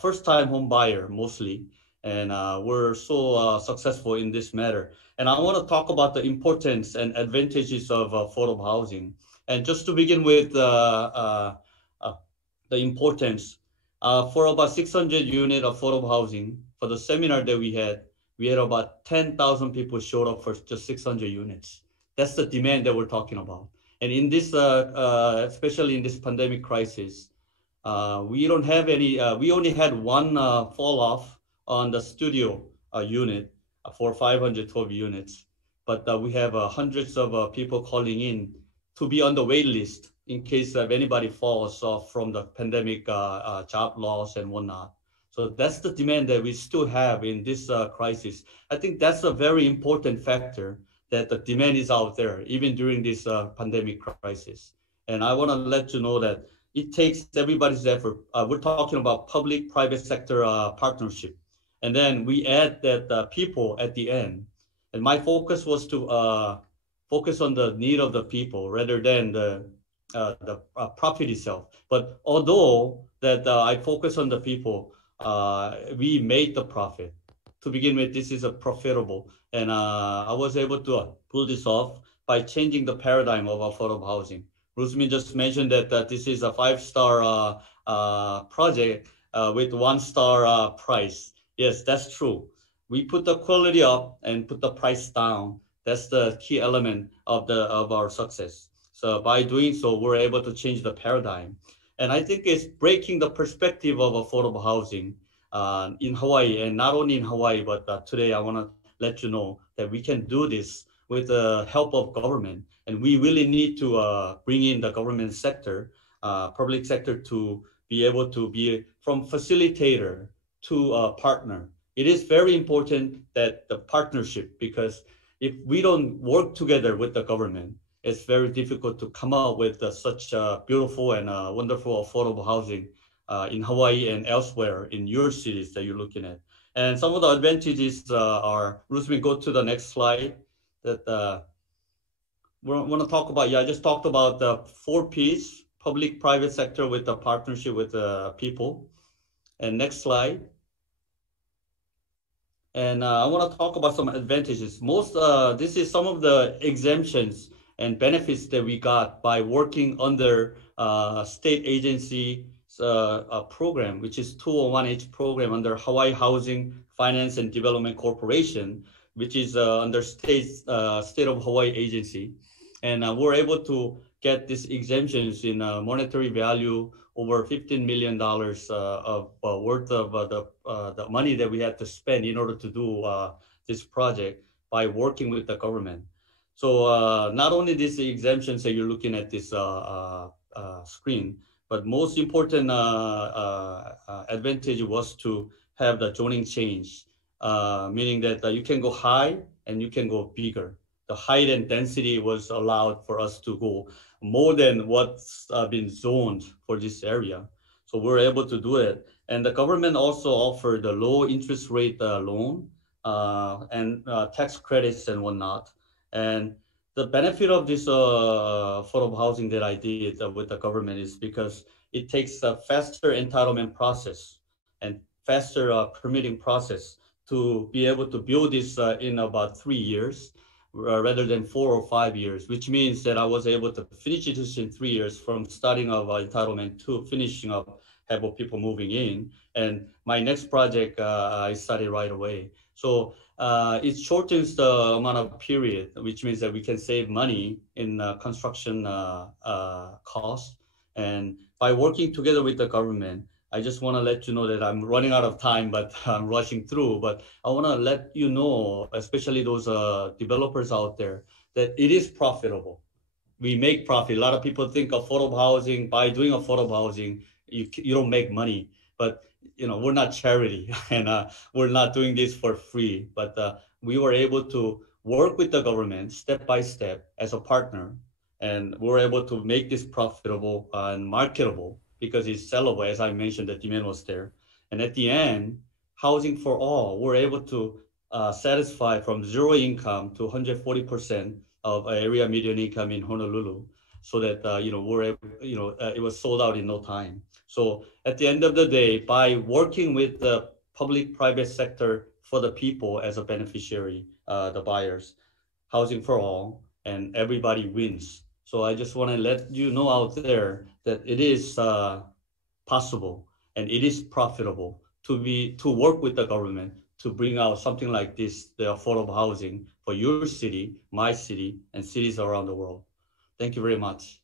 first-time home buyer mostly. And we're so successful in this matter. And I want to talk about the importance and advantages of affordable housing. And just to begin with the importance, for about 600 unit affordable housing, for the seminar that we had about 10,000 people showed up for just 600 units. That's the demand that we're talking about. And in this, especially in this pandemic crisis, we don't have any, we only had one fall off on the studio unit for 512 units. But we have hundreds of people calling in to be on the wait list in case if anybody falls off from the pandemic job loss and whatnot. So that's the demand that we still have in this crisis. I think that's a very important factor, that the demand is out there, even during this pandemic crisis. And I want to let you know that it takes everybody's effort. We're talking about public-private sector partnership. And then we add that people at the end. And my focus was to focus on the need of the people rather than the profit itself. But although that I focus on the people, we made the profit. To begin with, this is a profitable. And I was able to pull this off by changing the paradigm of affordable housing. Rusmin just mentioned that this is a 5-star project with 1-star price. Yes, that's true. We put the quality up and put the price down. That's the key element of our success. So by doing so, we're able to change the paradigm. And I think it's breaking the perspective of affordable housing in Hawaii, and not only in Hawaii, but today I want to let you know that we can do this with the help of government. And we really need to bring in the government sector, public sector, to be able to be from facilitator to partner. It is very important that the partnership, because if we don't work together with the government, it's very difficult to come up with such beautiful and wonderful affordable housing in Hawaii and elsewhere in your cities that you're looking at. And some of the advantages are, Rusmin, go to the next slide, that we want to talk about. Yeah, I just talked about the 4 Ps, public-private sector with the partnership with the people. And next slide. And I want to talk about some advantages. This is some of the exemptions and benefits that we got by working under state agency program, which is 201H program under Hawaii Housing Finance and Development Corporation, which is under state of Hawaii agency. And we're able to get these exemptions in monetary value over $15 million of worth of the money that we had to spend in order to do this project by working with the government. So not only these exemptions that you're looking at this screen, but most important advantage was to have the zoning change, meaning that you can go high and you can go bigger. The height and density was allowed for us to go more than what's been zoned for this area. So we're able to do it. And the government also offered a low interest rate loan and tax credits and whatnot. And the benefit of this affordable housing that I did with the government is because it takes a faster entitlement process and faster permitting process to be able to build this in about 3 years rather than 4 or 5 years, which means that I was able to finish it in 3 years from starting of entitlement to finishing up, have people moving in. And my next project, I started right away. So it shortens the amount of period, which means that we can save money in construction costs. And by working together with the government, I just want to let you know that I'm running out of time, but I'm rushing through. But I want to let you know, especially those developers out there, that it is profitable. We make profit. A lot of people think affordable housing, by doing affordable housing, you don't make money. But you know, we're not charity, and we're not doing this for free. But we were able to work with the government step by step as a partner, and we're able to make this profitable and marketable, because it's sellable. As I mentioned, the demand was there. And at the end, housing for all, we're able to satisfy from 0 income to 140% of area median income in Honolulu, so that it was sold out in no time. So at the end of the day, by working with the public-private sector for the people as a beneficiary, the buyers, housing for all, and everybody wins. So I just want to let you know out there that it is possible and it is profitable to work with the government to bring out something like this, the affordable housing for for your city, my city, and cities around the world. Thank you very much.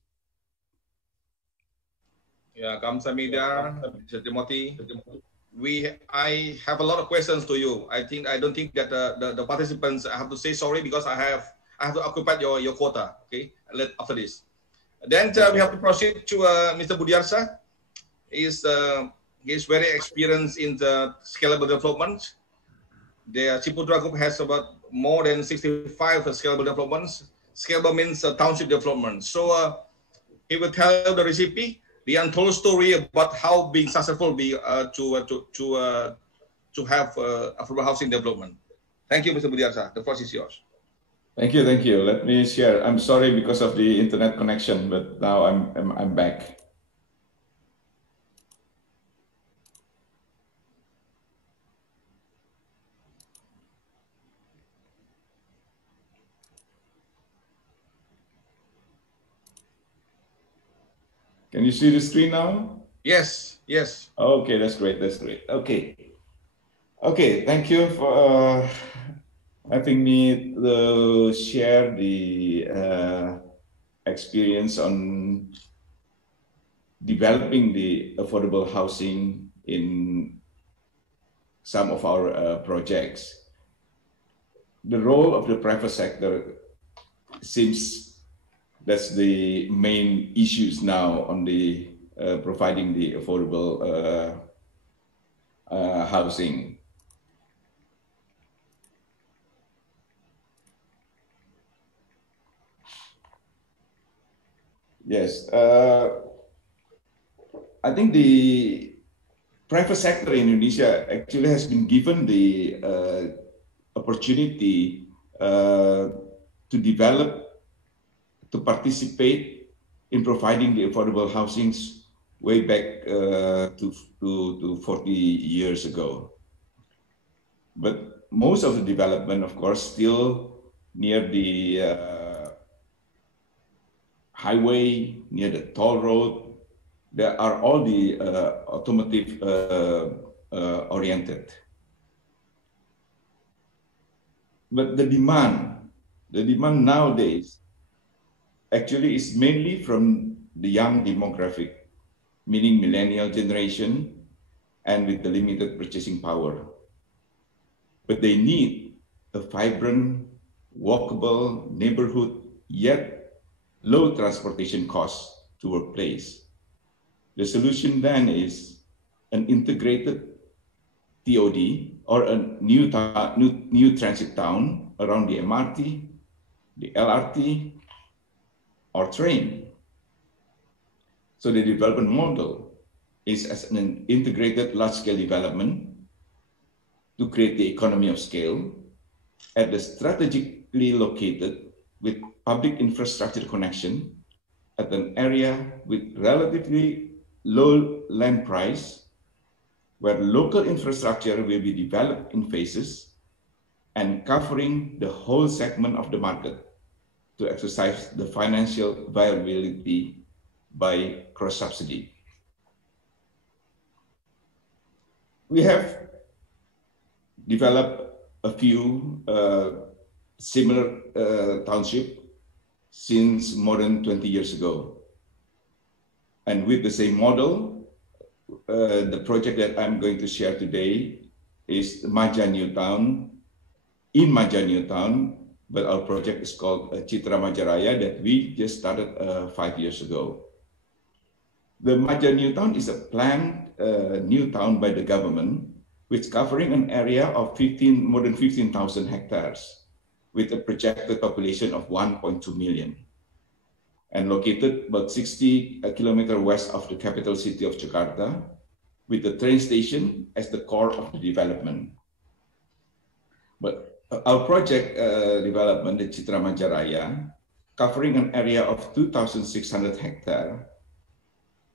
Yeah, Kamsahamnida, Mr. Timothy. I have a lot of questions to you. I don't think that the participants, I have to say sorry because I have to occupy your quota. Okay, after this. Then we have to proceed to Mr. Budiarsa. He's very experienced in the scalable development. The Ciputra group has about more than 65 scalable developments. Scalable means township development. So he will tell the recipe the untold story about how being successful to have affordable housing development. Thank you, Mr. Budiarsa. The floor is yours. Thank you, thank you. Let me share. I'm sorry because of the internet connection, but now I'm back. Can you see the screen now? Yes, yes. Okay, that's great, that's great. Okay, thank you for having me to share the experience on developing the affordable housing in some of our projects. The role of the private sector seems that's the main issues now on the providing the affordable housing. Yes, I think the private sector in Indonesia actually has been given the opportunity to develop, to participate in providing the affordable housings way back to 40 years ago. But most of the development, of course, still near the highway, near the toll road. There are all the automotive oriented. But the demand nowadays actually is mainly from the young demographic, meaning millennial generation and with the limited purchasing power. But they need a vibrant, walkable neighborhood, yet low transportation costs to workplace. The solution then is an integrated TOD or a new transit town around the MRT, the LRT, or train. So the development model is as an integrated large-scale development to create the economy of scale at the strategically located with public infrastructure connection at an area with relatively low land price, where local infrastructure will be developed in phases and covering the whole segment of the market to exercise the financial viability by cross-subsidy. We have developed a few similar townships since more than 20 years ago. And with the same model, the project that I'm going to share today is MAJA New Town, in MAJA New Town, but our project is called CITRA MAJA RAYA that we just started 5 years ago. The MAJA New Town is a planned new town by the government, which covering an area of more than 15,000 hectares, with a projected population of 1.2 million, and located about 60 kilometers west of the capital city of Jakarta, with the train station as the core of the development. But our project development, the CITRA MAJA RAYA, covering an area of 2,600 hectares,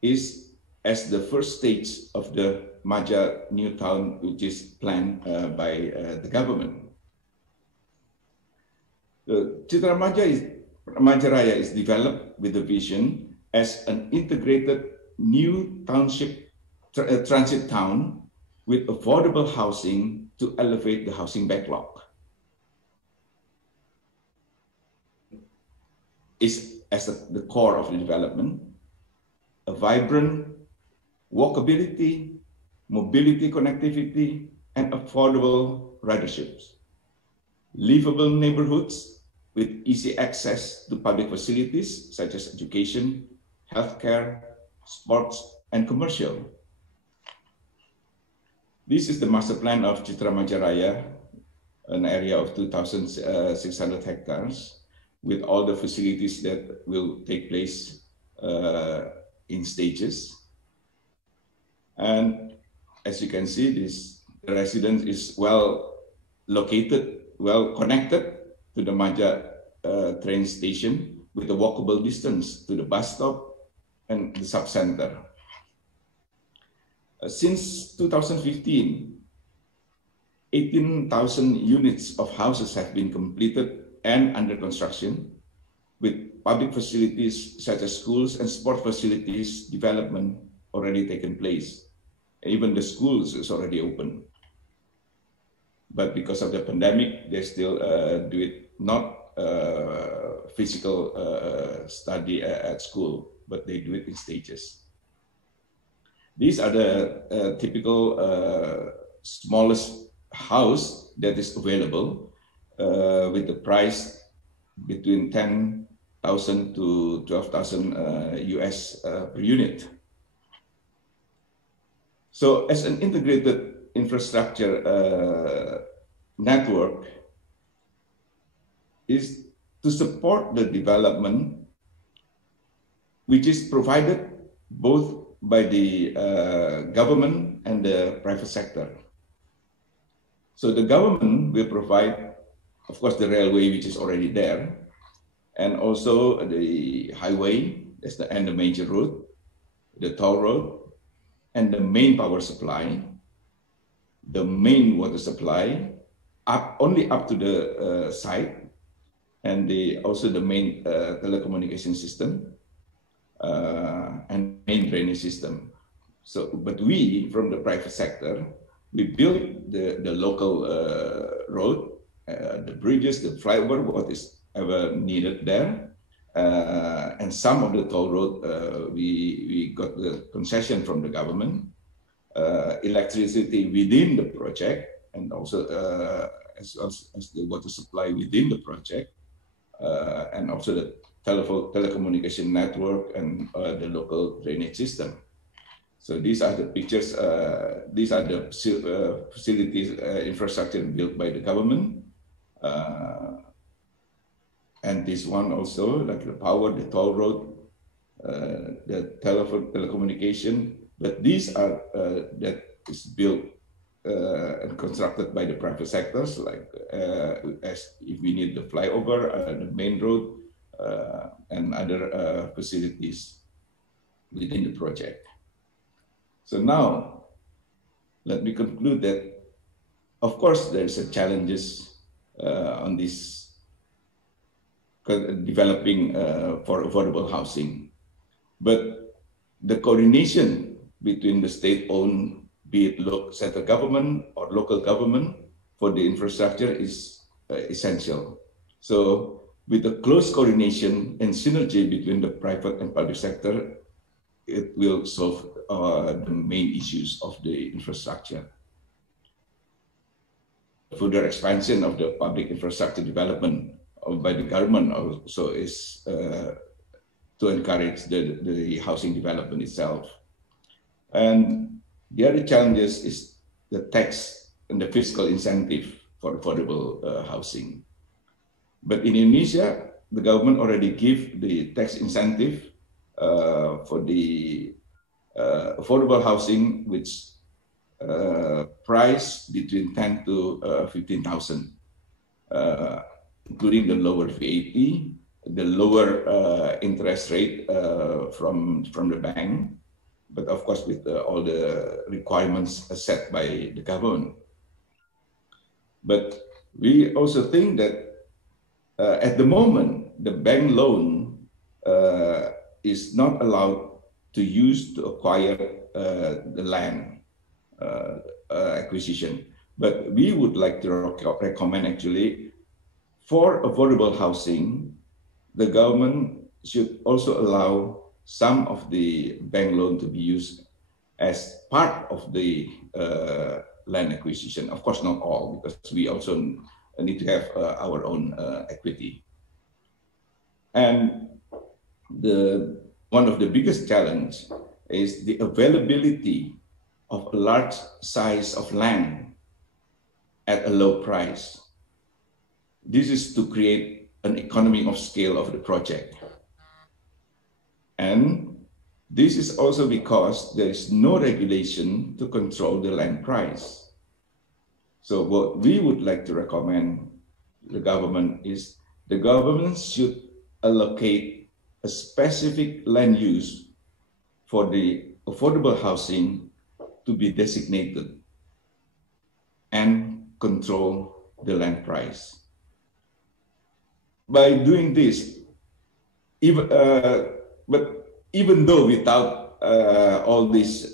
is as the first stage of the MAJA New Town, which is planned by the government. The CITRA MAJA RAYA is developed with the vision as an integrated new township transit town with affordable housing to elevate the housing backlog. is as the core of the development, a vibrant walkability, mobility connectivity, and affordable riderships. Livable neighborhoods with easy access to public facilities such as education, healthcare, sports, and commercial. This is the master plan of CITRA MAJA RAYA, an area of 2,600 hectares, with all the facilities that will take place in stages. And as you can see, this residence is well located, well connected to the MAJA train station with a walkable distance to the bus stop and the sub-center. Since 2015, 18,000 units of houses have been completed and under construction, with public facilities such as schools and sport facilities development already taken place. Even the schools is already open. But because of the pandemic, they still do it not physical study at school, but they do it in stages. These are the typical smallest house that is available with the price between 10,000 to 12,000 US per unit. So as an integrated infrastructure network is to support the development which is provided both by the government and the private sector. So the government will provide, of course, the railway, which is already there, and also the highway, and the major road, the toll road, and the main power supply, the main water supply, only up to the site, and also the main telecommunication system, and main drainage system. So, but we, from the private sector, we build the local road, the bridges, the flyover, what is ever needed there. And some of the toll road, we got the concession from the government, electricity within the project, and also as the water supply within the project, and also the telecommunication network and the local drainage system. So these are the pictures, these are the facilities, infrastructure built by the government. And this one also, like the power, the toll road, the telecommunication, but these are, that is built and constructed by the private sectors, like as if we need the flyover, the main road, and other facilities within the project. So now, let me conclude that, of course, there's a challenges on this developing for affordable housing, but the coordination between the state-owned, be it central government or local government, for the infrastructure is essential. So with the close coordination and synergy between the private and public sector, it will solve the main issues of the infrastructure. Further expansion of the public infrastructure development by the government also is to encourage the housing development itself. And the other challenges is the tax and the fiscal incentive for affordable housing. But in Indonesia, the government already give the tax incentive for the affordable housing, which price between 10 to 15,000, including the lower VAT, the lower interest rate from the bank, but of course with all the requirements set by the government. But we also think that at the moment, the bank loan is not allowed to use to acquire the land acquisition. But we would like to recommend actually for affordable housing, the government should also allow some of the bank loan to be used as part of the land acquisition. Of course, not all, because we also need to have our own equity. And one of the biggest challenge is the availability of a large size of land at a low price. This is to create an economy of scale of the project. And this is also because there is no regulation to control the land price. So what we would like to recommend the government is the government should allocate a specific land use for the affordable housing to be designated and control the land price. By doing this, even though without all these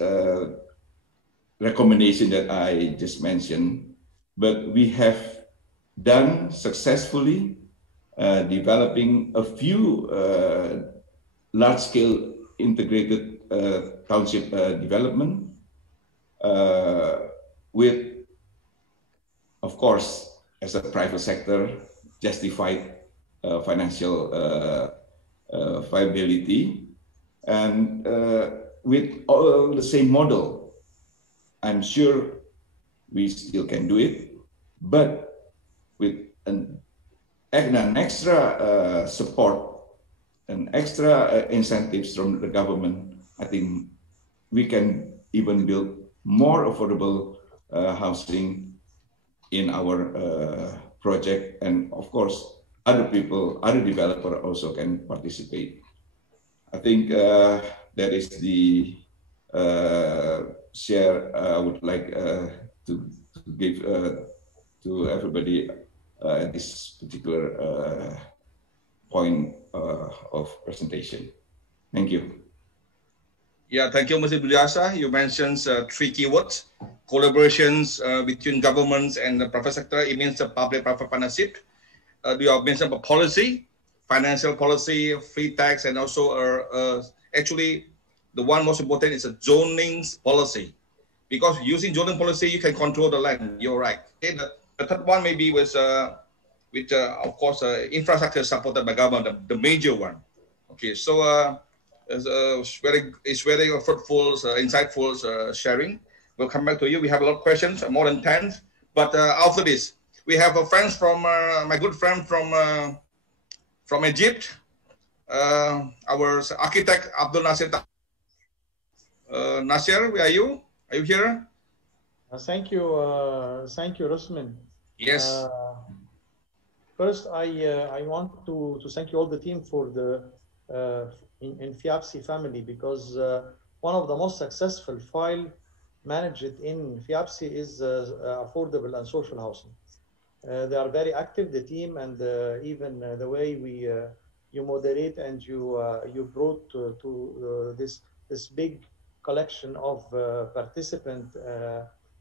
recommendations that I just mentioned, but we have done successfully developing a few large-scale integrated township development with, of course, as a private sector, justified financial viability, and with all the same model. I'm sure we still can do it, but with an extra support and extra incentives from the government, I think we can even build more affordable housing in our project. And of course, other people, other developers also can participate. I think that is the share I would like to give to everybody at this particular point of presentation. Thank you. Yeah, thank you, Mr. Budiarsa. You mentioned three keywords: collaborations between governments and the private sector. It means the public-private partnership. You have mentioned about policy, financial policy, free tax, and also actually the one most important is a zoning policy, because using zoning policy you can control the land. You're right. Okay, the third one maybe with of course infrastructure supported by government, the major one. Okay, so it's very fruitful, insightful sharing. We'll come back to you. We have a lot of questions, more than 10. But after this, we have a friend from my good friend from Egypt, our architect Abdel Nasser. Nasser, where are you? Are you here? Thank you, Rusmin. Yes. First, I want to thank you all the team for the in FIABCI family, because one of the most successful file managed in FIABCI is affordable and social housing. They are very active, the team, and even the way you moderate and you brought to this big collection of participants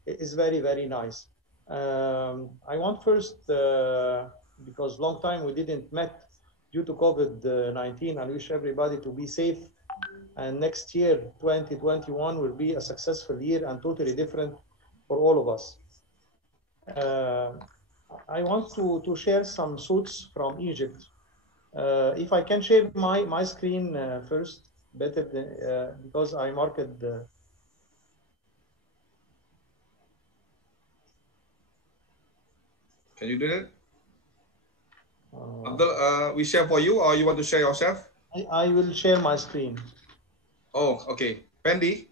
is very, very nice. I want first, because long time we didn't met due to COVID-19, I wish everybody to be safe, and next year 2021 will be a successful year and totally different for all of us. I want to share some thoughts from Egypt. If I can share my screen first, better than, because I marked the. Can you do that? Abdel, we share for you, or you want to share yourself? I will share my screen. Oh, okay. Pendy?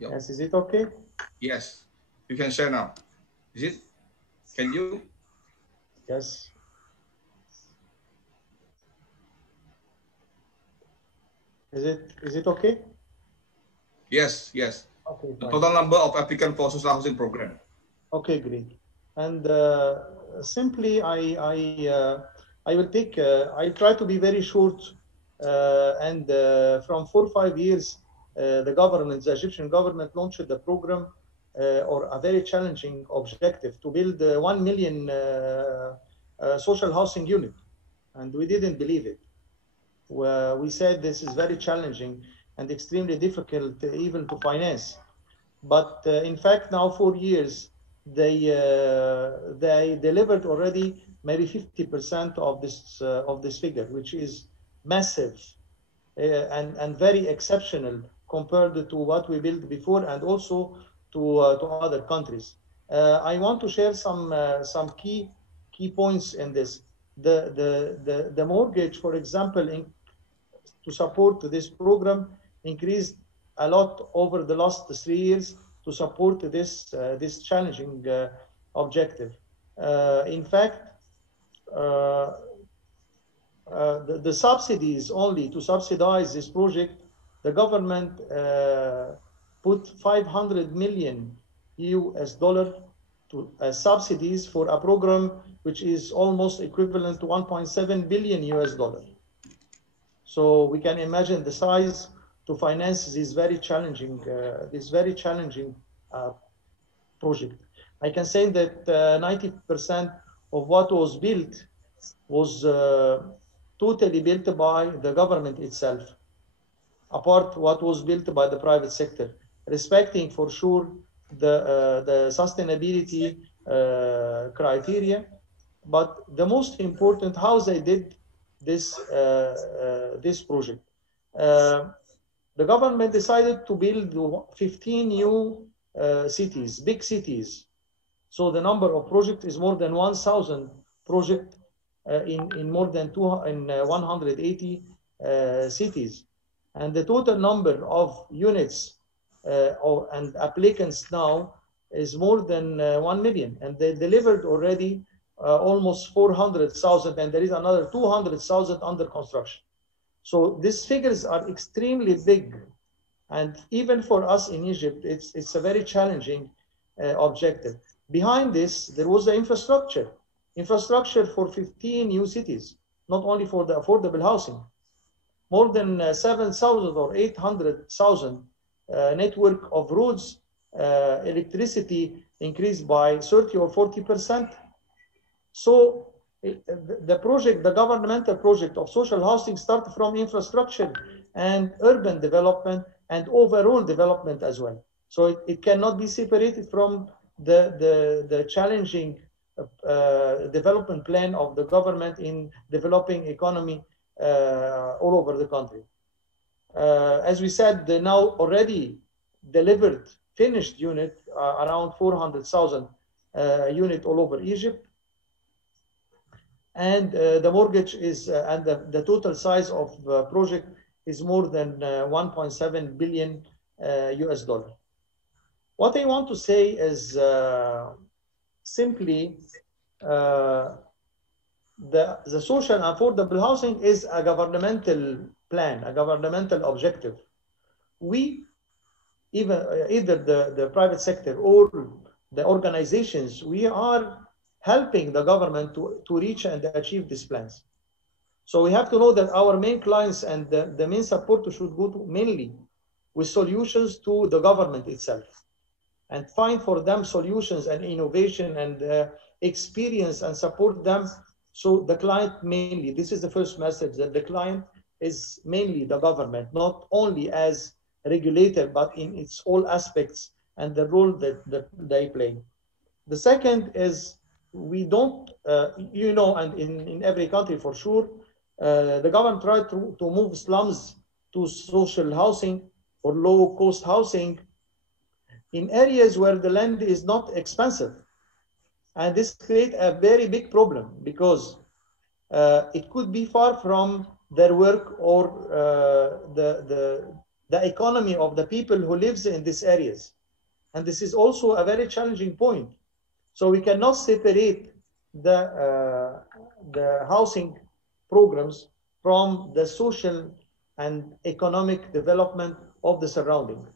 Yep. Yes, is it okay? Yes, you can share now. Is it? Can you? Yes. Is it okay? Yes, yes. Okay. The total number of applicants for social housing program. Okay, great. And simply, I will take. I try to be very short. And from 4 or 5 years, the Egyptian government launched the program or a very challenging objective to build 1 million social housing unit. and we didn't believe it. We said this is very challenging and extremely difficult even to finance. But in fact, now 4 years, they delivered already maybe 50% of this figure, which is massive and very exceptional compared to what we built before, and also to other countries. I want to share some key points in this. The mortgage, for example, to support this program increased a lot over the last 3 years to support this challenging objective. In fact, the subsidies only to subsidize this project, the government put $500 million US to subsidies for a program which is almost equivalent to 1.7 billion US dollar. So we can imagine the size to finance this very challenging project. I can say that 90% of what was built was totally built by the government itself, apart what was built by the private sector, respecting for sure the sustainability criteria. But the most important, how they did this project. The government decided to build 15 new cities, big cities. So the number of projects is more than 1,000 projects in more than 180 cities. And the total number of units and applicants now is more than 1 million. And they delivered already almost 400,000, and there is another 200,000 under construction. So these figures are extremely big. And even for us in Egypt, it's a very challenging objective. Behind this, there was the infrastructure for 15 new cities, not only for the affordable housing. More than 7,000 or 800,000 network of roads, electricity increased by 30 or 40%. So the project, the governmental project of social housing started from infrastructure and urban development and overall development as well. So it cannot be separated from the challenging development plan of the government in developing economy all over the country. As we said, the now already delivered finished unit around 400,000 unit all over Egypt. And the mortgage is, and the total size of the project is more than 1.7 billion US dollar. What I want to say is simply the social affordable housing is a governmental plan, a governmental objective. We, either the private sector or the organizations, we are helping the government to reach and achieve these plans. So we have to know that our main clients and the main support should go to mainly with solutions to the government itself, and find for them solutions and innovation and experience and support them. So the client mainly, this is the first message, that the client is mainly the government, not only as regulator, but in its all aspects and the role that they play. The second is, we don't, you know, and in every country for sure, the government tried to move slums to social housing or low-cost housing in areas where the land is not expensive. And this creates a very big problem, because it could be far from their work or the economy of the people who lives in these areas. And this is also a very challenging point. So we cannot separate the housing programs from the social and economic development of the surrounding,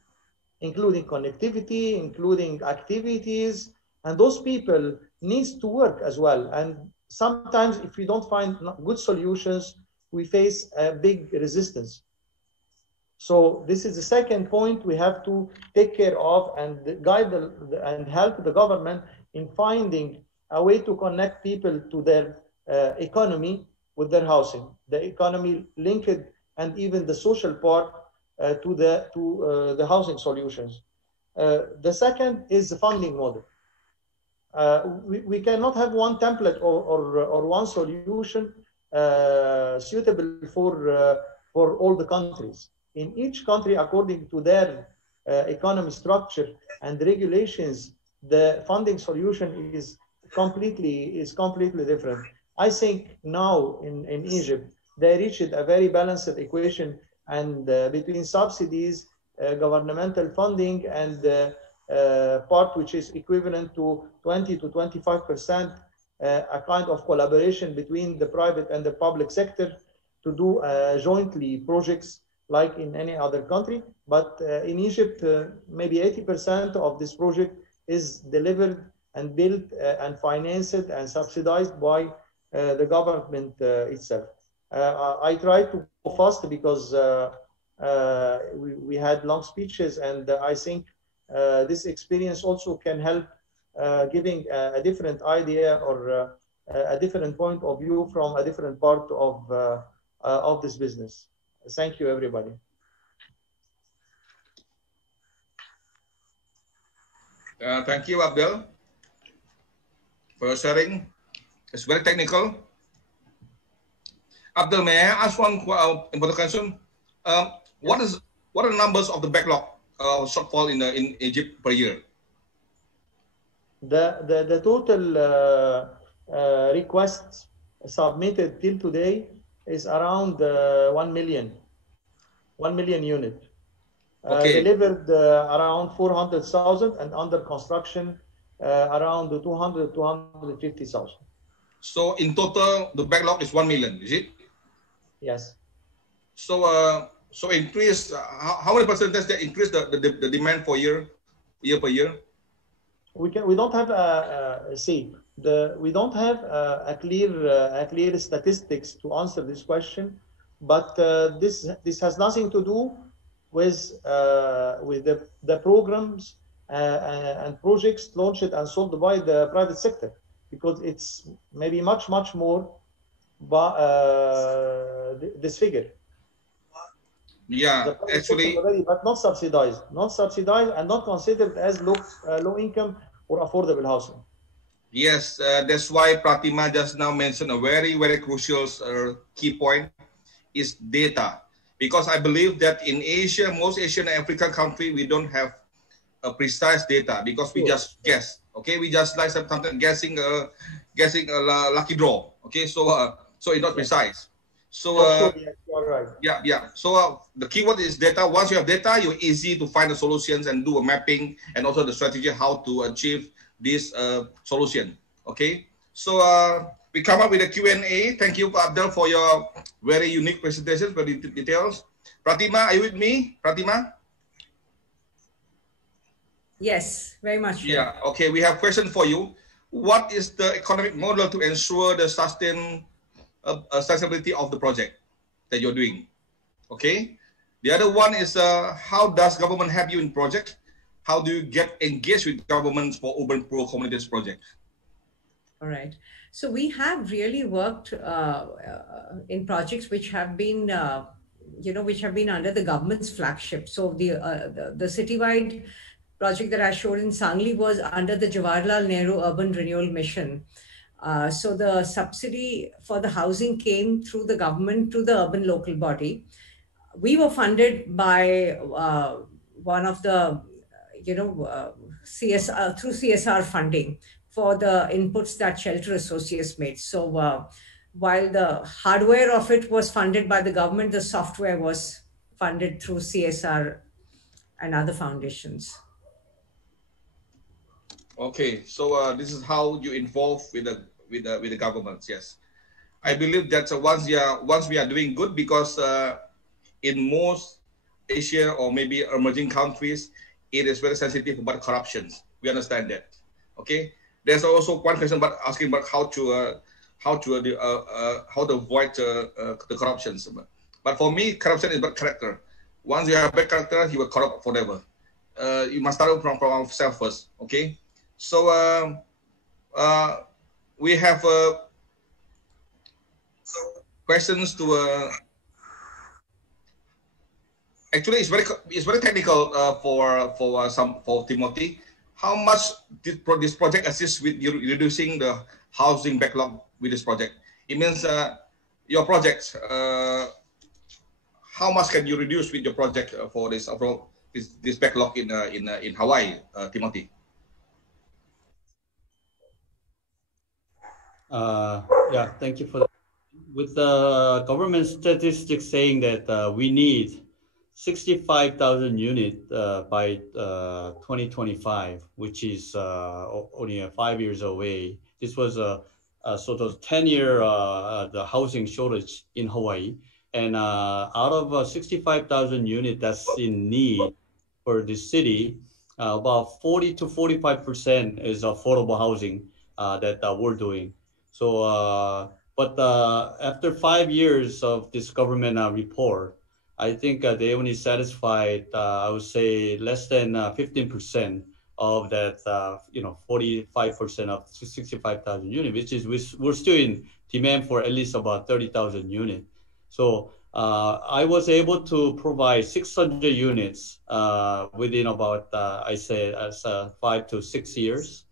including connectivity, including activities, and those people needs to work as well. And sometimes if we don't find good solutions, we face a big resistance. So this is the second point we have to take care of and guide and help the government in finding a way to connect people to their economy with their housing, the economy linked, and even the social part to the housing solutions. The second is the funding model. We cannot have one template or one solution suitable for all the countries. In each country, according to their economy structure and regulations, the funding solution is completely different. I think now in Egypt, they reached a very balanced equation, and between subsidies, governmental funding, and part which is equivalent to 20 to 25%, a kind of collaboration between the private and the public sector to do jointly projects like in any other country. But in Egypt, maybe 80% of this project is delivered and built and financed and subsidized by the government itself. I try to go fast because we had long speeches, and I think this experience also can help giving a different idea or a different point of view from a different part of this business. Thank you, everybody. Thank you, Abdel, for sharing. It's very technical. Abdel, may I ask one important question? What are the numbers of the backlog shortfall in Egypt per year? The total requests submitted till today is around 1 million unit. Okay. Delivered around 400,000, and under construction around 250,000. So in total, the backlog is 1 million, is it? Yes. So so increase, how many percentage that increase the demand for year per year? We don't have we don't have a clear statistics to answer this question, but this has nothing to do with the programs and projects launched and sold by the private sector, because it's maybe much more, but this figure. Yeah, actually, already, but not subsidized, and not considered as low income or affordable housing. Yes, that's why Pratima just now mentioned a very crucial key point is data, because I believe that in Asia, most Asian and African countries, we don't have a precise data because we just guess. Okay, we just like sometimes guessing a lucky draw. Okay, so it's not precise. So yes, you are right. Yeah. So the keyword is data. Once you have data, you're easy to find the solutions and do a mapping and also the strategy how to achieve this solution. Okay. So we come up with a Q&A. Thank you, Abdel, for your very unique presentation, very details. Pratima, are you with me? Pratima? Yes, very much. Yeah. Okay. We have a question for you. What is the economic model to ensure the sustainability of the project that you're doing? Okay. The other one is how does government help you in project? How do you get engaged with governments for urban poor communities project? All right. So we have really worked in projects which have been, which have been under the government's flagship. So the citywide project that I showed in Sangli was under the Jawaharlal Nehru Urban Renewal Mission. So the subsidy for the housing came through the government to the urban local body. We were funded by one of the, CSR, through CSR funding for the inputs that Shelter Associates made. So while the hardware of it was funded by the government, the software was funded through CSR and other foundations. Okay, so this is how you involve with the governments. Yes, I believe that once we are doing good, because in most Asia or maybe emerging countries, it is very sensitive about corruptions. We understand that. Okay, there's also one question about asking about how to avoid the corruptions. But for me, corruption is about character. Once you have bad character, you will corrupt forever. You must start from ourselves first. Okay. So we have questions to actually it's very technical for Timothy. How much did this project assist with reducing the housing backlog with this project? It means your projects. How much can you reduce with your project for this backlog in Hawaii, Timothy? Yeah, thank you for that. With the government statistics saying that we need 65,000 units by 2025, which is only 5 years away. This was a sort of 10-year the housing shortage in Hawaii. And out of 65,000 units that's in need for the city, about 40 to 45% is affordable housing that we're doing. So, but after 5 years of this government report, I think they only satisfied, I would say, less than 15% of that, 45% of 65,000 units, which is we're still in demand for at least about 30,000 units. So I was able to provide 600 units within about, I say, 5 to 6 years.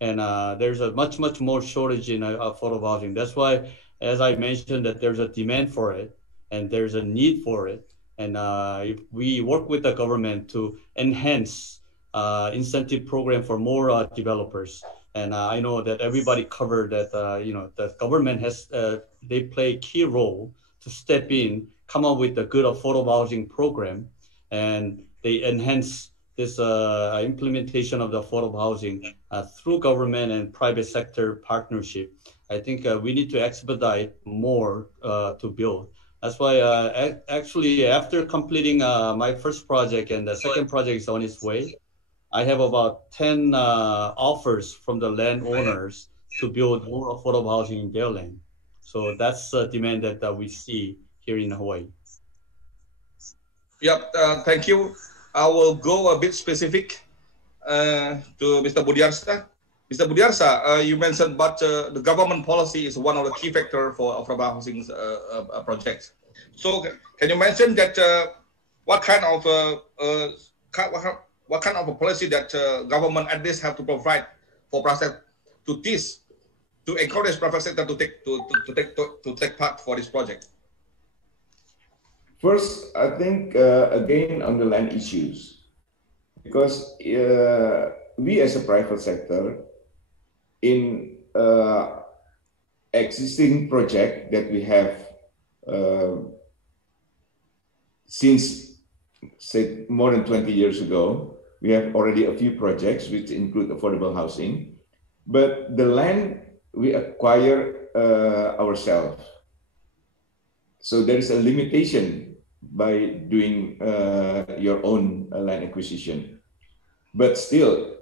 And there's a much more shortage in affordable housing. That's why, as I mentioned, that there's a demand for it and there's a need for it. And we work with the government to enhance incentive program for more developers. And I know that everybody covered that, the government has, they play a key role to step in, come up with a good affordable housing program, and they enhance this implementation of the affordable housing through government and private sector partnership. I think we need to expedite more to build. That's why actually after completing my first project and the second project is on its way, I have about 10 offers from the landowners to build more affordable housing in their land. So that's the demand that we see here in Hawaii. Yep, thank you. I will go a bit specific to Mr. Budiarsa. Mr. Budiarsa, you mentioned, but the government policy is one of the key factors for affordable housing projects. So, can you mention that what kind of a policy that government at least have to provide for private to encourage private sector to take part for this project? First, I think again on the land issues, because we as a private sector in existing project that we have since say more than 20 years ago, we have already a few projects which include affordable housing, but the land we acquire ourselves. So there is a limitation by doing your own land acquisition. But still,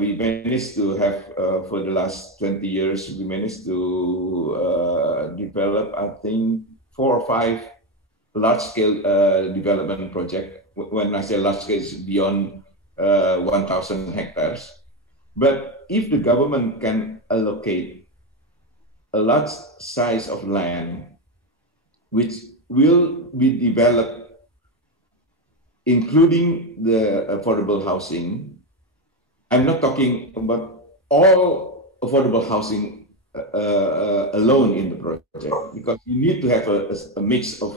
we managed to have, for the last 20 years, we managed to develop, I think, 4 or 5 large-scale development projects. When I say large-scale, it's beyond 1,000 hectares. But if the government can allocate a large size of land, which will be developed, including the affordable housing. I'm not talking about all affordable housing alone in the project, because you need to have a mix of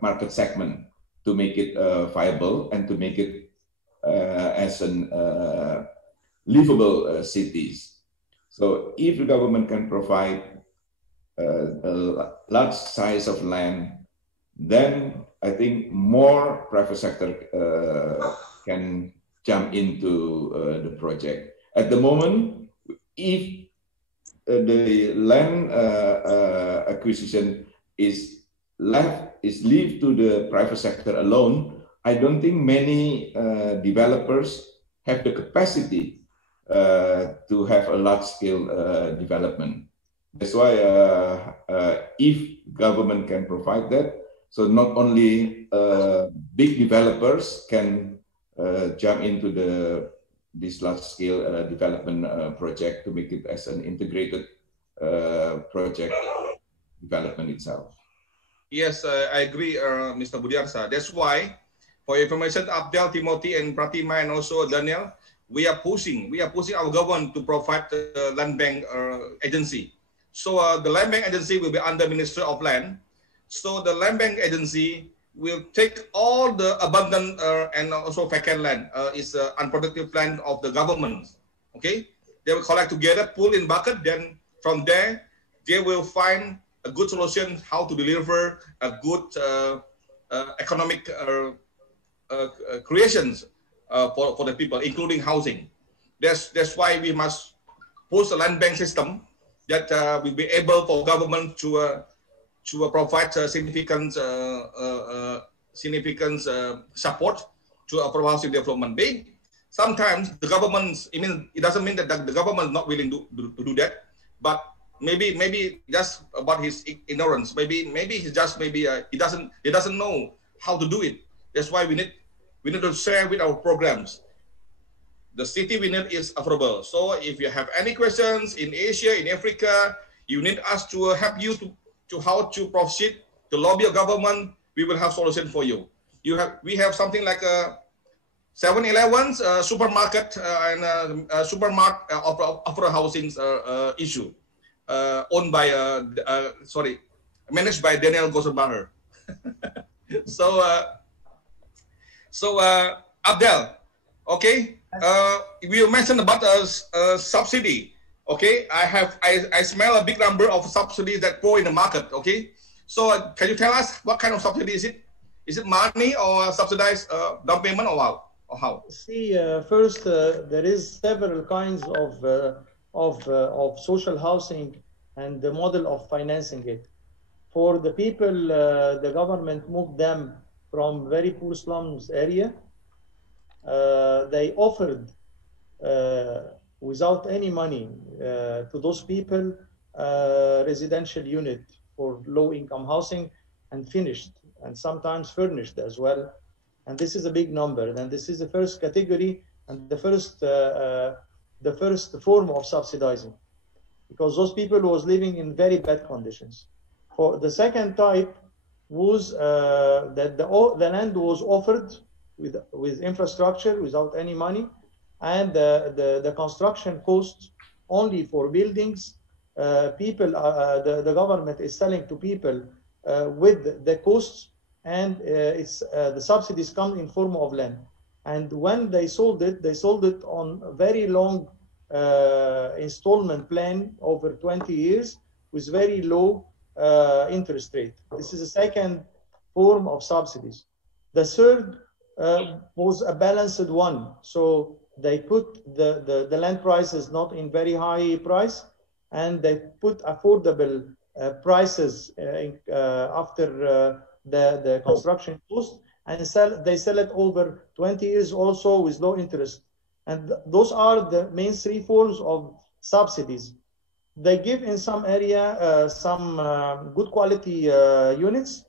market segment to make it viable and to make it as an livable cities. So if the government can provide a large size of land, then I think more private sector can jump into the project. At the moment, if the land acquisition is left to the private sector alone, I don't think many developers have the capacity to have a large-scale development. That's why if government can provide that, so not only big developers can jump into this large-scale development project to make it as an integrated project, development itself. Yes, I agree, Mr. Budiarsa. That's why, for your information, Abdel, Timothy, and Pratima, and also Danielle, we are pushing our government to provide the land bank agency. So the land bank agency will be under Ministry of Land. So the land bank agency will take all the abundant and also vacant land, is unproductive land of the government. Okay, they will collect together, pull in bucket. Then from there, they will find a good solution how to deliver a good economic creations for the people, including housing. That's why we must push a land bank system that will be able for government to provide significant support to affordable housing development. Sometimes the government, it doesn't mean that the government is not willing to do that, but maybe just about his ignorance. Maybe he doesn't know how to do it. That's why we need to share with our programs. The city we need is affordable. So if you have any questions in Asia, in Africa, you need us to help you to how to proceed to lobby a government. We will have solution for you. We have something like a 7-Eleven's supermarket and supermarket affordable housing issue owned by managed by Danielle Grossenbacher. So Abdel, okay. We mentioned about a subsidy. Okay, I smell a big number of subsidies that pour in the market. Okay, so can you tell us what kind of subsidy is it? Is it money or subsidized down payment or how? See, first there is several kinds of social housing and the model of financing it. For the people, the government moved them from very poor slums area. They offered without any money to those people residential unit for low-income housing, and finished, and sometimes furnished as well. And this is a big number. And this is the first category and the first form of subsidizing, because those people was living in very bad conditions. For the second type was that the land was offered with infrastructure without any money, and the construction costs only for buildings. The government is selling to people with the costs, and the subsidies come in form of land. And when they sold it on a very long installment plan over 20 years with very low interest rate. This is a second form of subsidies. The third was a balanced one. So they put the land prices not in very high price, and they put affordable prices after the construction cost, and they sell it over 20 years also with low interest. And those are the main three forms of subsidies. They give in some area some good quality units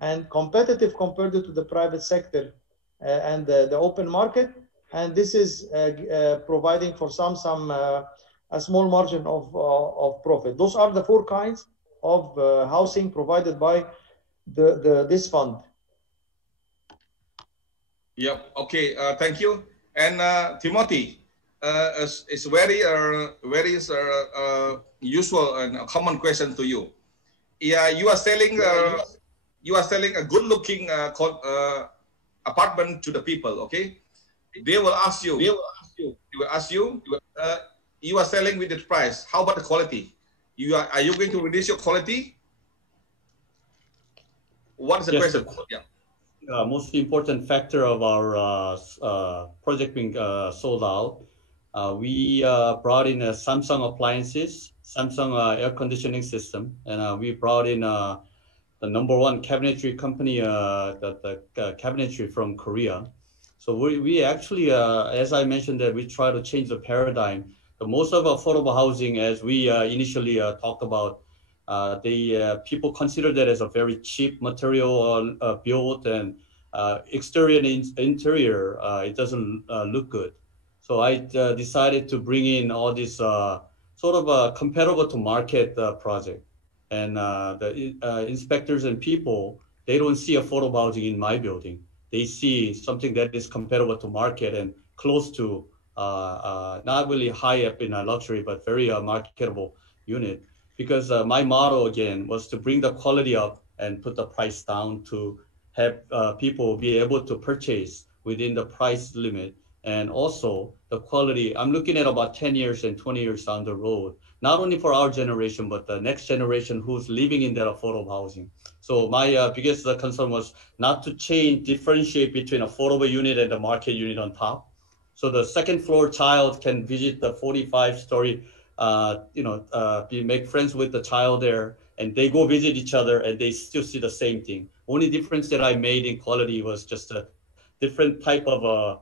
and competitive compared to the private sector and the open market. And this is providing for some a small margin of profit. Those are the four kinds of housing provided by this fund. Yep. Okay. Thank you. And Timothy, it's very usual and a common question to you. Yeah, you are selling a good-looking apartment to the people. Okay, they will ask you. You are selling with the price. How about the quality? Are you going to reduce your quality? What is the question? Yeah. Most important factor of our project being sold out, we brought in Samsung appliances, Samsung air conditioning system, and we brought in the #1 cabinetry company, the cabinetry from Korea. So we actually, as I mentioned, that we try to change the paradigm. The most of affordable housing, as we initially talked about, people consider that as a very cheap material built, and exterior and interior, it doesn't look good. So I decided to bring in all this sort of comparable to market project. And the inspectors and people, they don't see affordable housing in my building. They see something that is comparable to market and close to not really high up in a luxury, but very marketable unit. Because my motto again was to bring the quality up and put the price down to have people be able to purchase within the price limit. And also the quality, I'm looking at about 10 years and 20 years down the road, not only for our generation, but the next generation who's living in that affordable housing. So my biggest concern was not to differentiate between affordable unit and the market unit on top. So the second floor child can visit the 45-story, make friends with the child there, and they go visit each other and they still see the same thing. Only difference that I made in quality was just a different type of a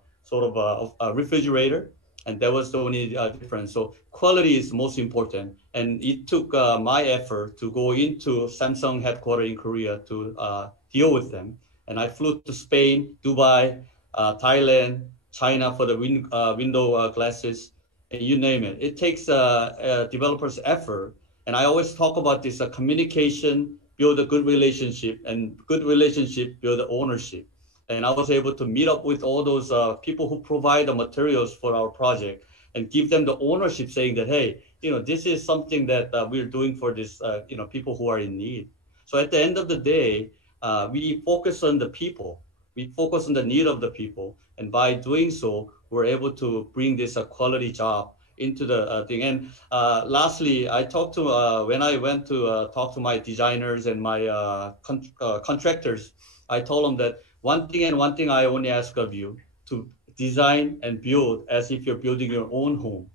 refrigerator, and that was the only difference. So quality is most important, and it took my effort to go into Samsung headquarters in Korea to deal with them. And I flew to Spain, Dubai, Thailand, China for the window glasses, and you name it. It takes developers' effort, and I always talk about this: communication build a good relationship, and good relationship build ownership. And I was able to meet up with all those people who provide the materials for our project and give them the ownership, saying that, hey, this is something that we're doing for this, people who are in need. So at the end of the day, we focus on the people. We focus on the need of the people. And by doing so, we're able to bring this quality job into the thing. And lastly, I talked to, when I went to talk to my designers and my contractors, I told them that one thing I only ask of you, to design and build as if you're building your own home.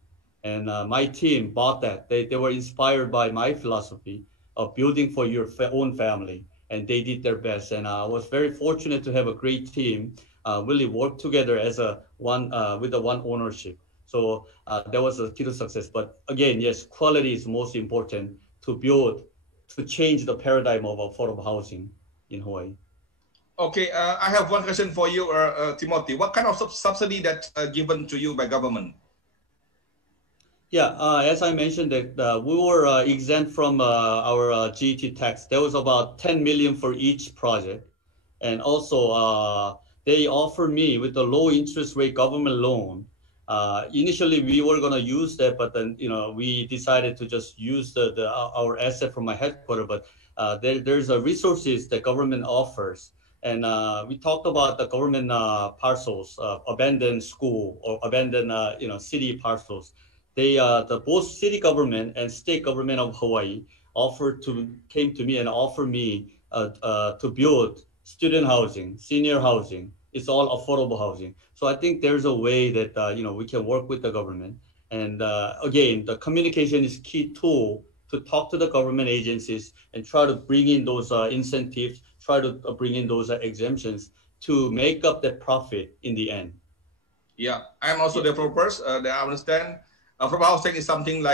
And my team bought that. They were inspired by my philosophy of building for your own family, and they did their best. And I was very fortunate to have a great team really work together as with the one ownership. So that was the key to success. But again, yes, quality is most important to change the paradigm of affordable housing in Hawaii. Okay, I have one question for you, Timothy. What kind of subsidy that's given to you by government? Yeah, as I mentioned, that we were exempt from our GET tax. There was about 10 million for each project. And also, they offered me with the low interest rate government loan. Initially, we were going to use that, but then we decided to just use our asset from my headquarters. But there's resources that government offers. And we talked about the government parcels, abandoned school or abandoned city parcels. They both city government and state government of Hawaii came to me and offered me to build student housing, senior housing. It's all affordable housing. So I think there's a way that we can work with the government. And again, the communication is key tool to talk to the government agencies and try to bring in those incentives, try to bring in those exemptions to make up the profit in the end. Yeah, I'm also developers. I understand affordable housing is something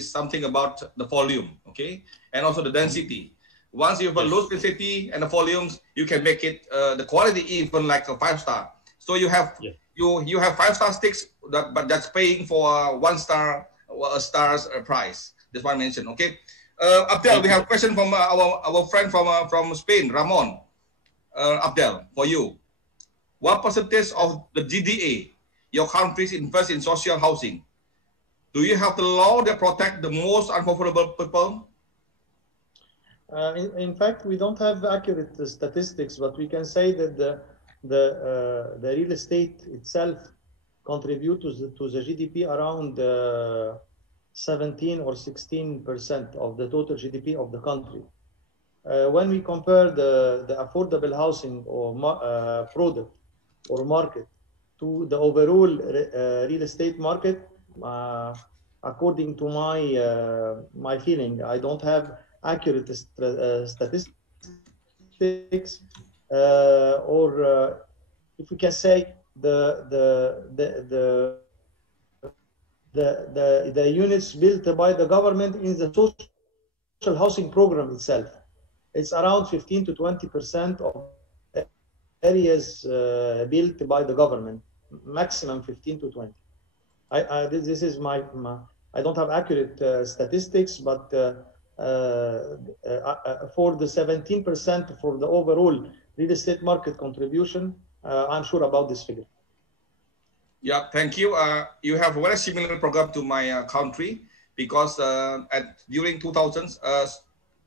something about the volume, okay, and also the density. Once you have a low density and the volumes, you can make it the quality even like a 5-star. So you have you have 5-star sticks, but that's paying for 1-star star's price. That's what I mentioned. Okay, Abdel, we have a question from our friend from Spain, Ramon. Abdel, for you, what percentage of the GDA your countries invest in social housing? Do you have the law that protect the most unfavourable people? In fact, we don't have accurate statistics, but we can say that the real estate itself contributes to the GDP around 17 or 16% of the total GDP of the country. When we compare the affordable housing or product or market to the overall real estate market, according to my feeling, I don't have accurate statistics, or if we can say the units built by the government in the social housing program itself. It's around 15 to 20% of areas built by the government, maximum 15 to 20. This is I don't have accurate statistics, but for the 17% for the overall real estate market contribution. I'm sure about this figure. Yeah, thank you. You have a very similar program to my country, because during 2000s,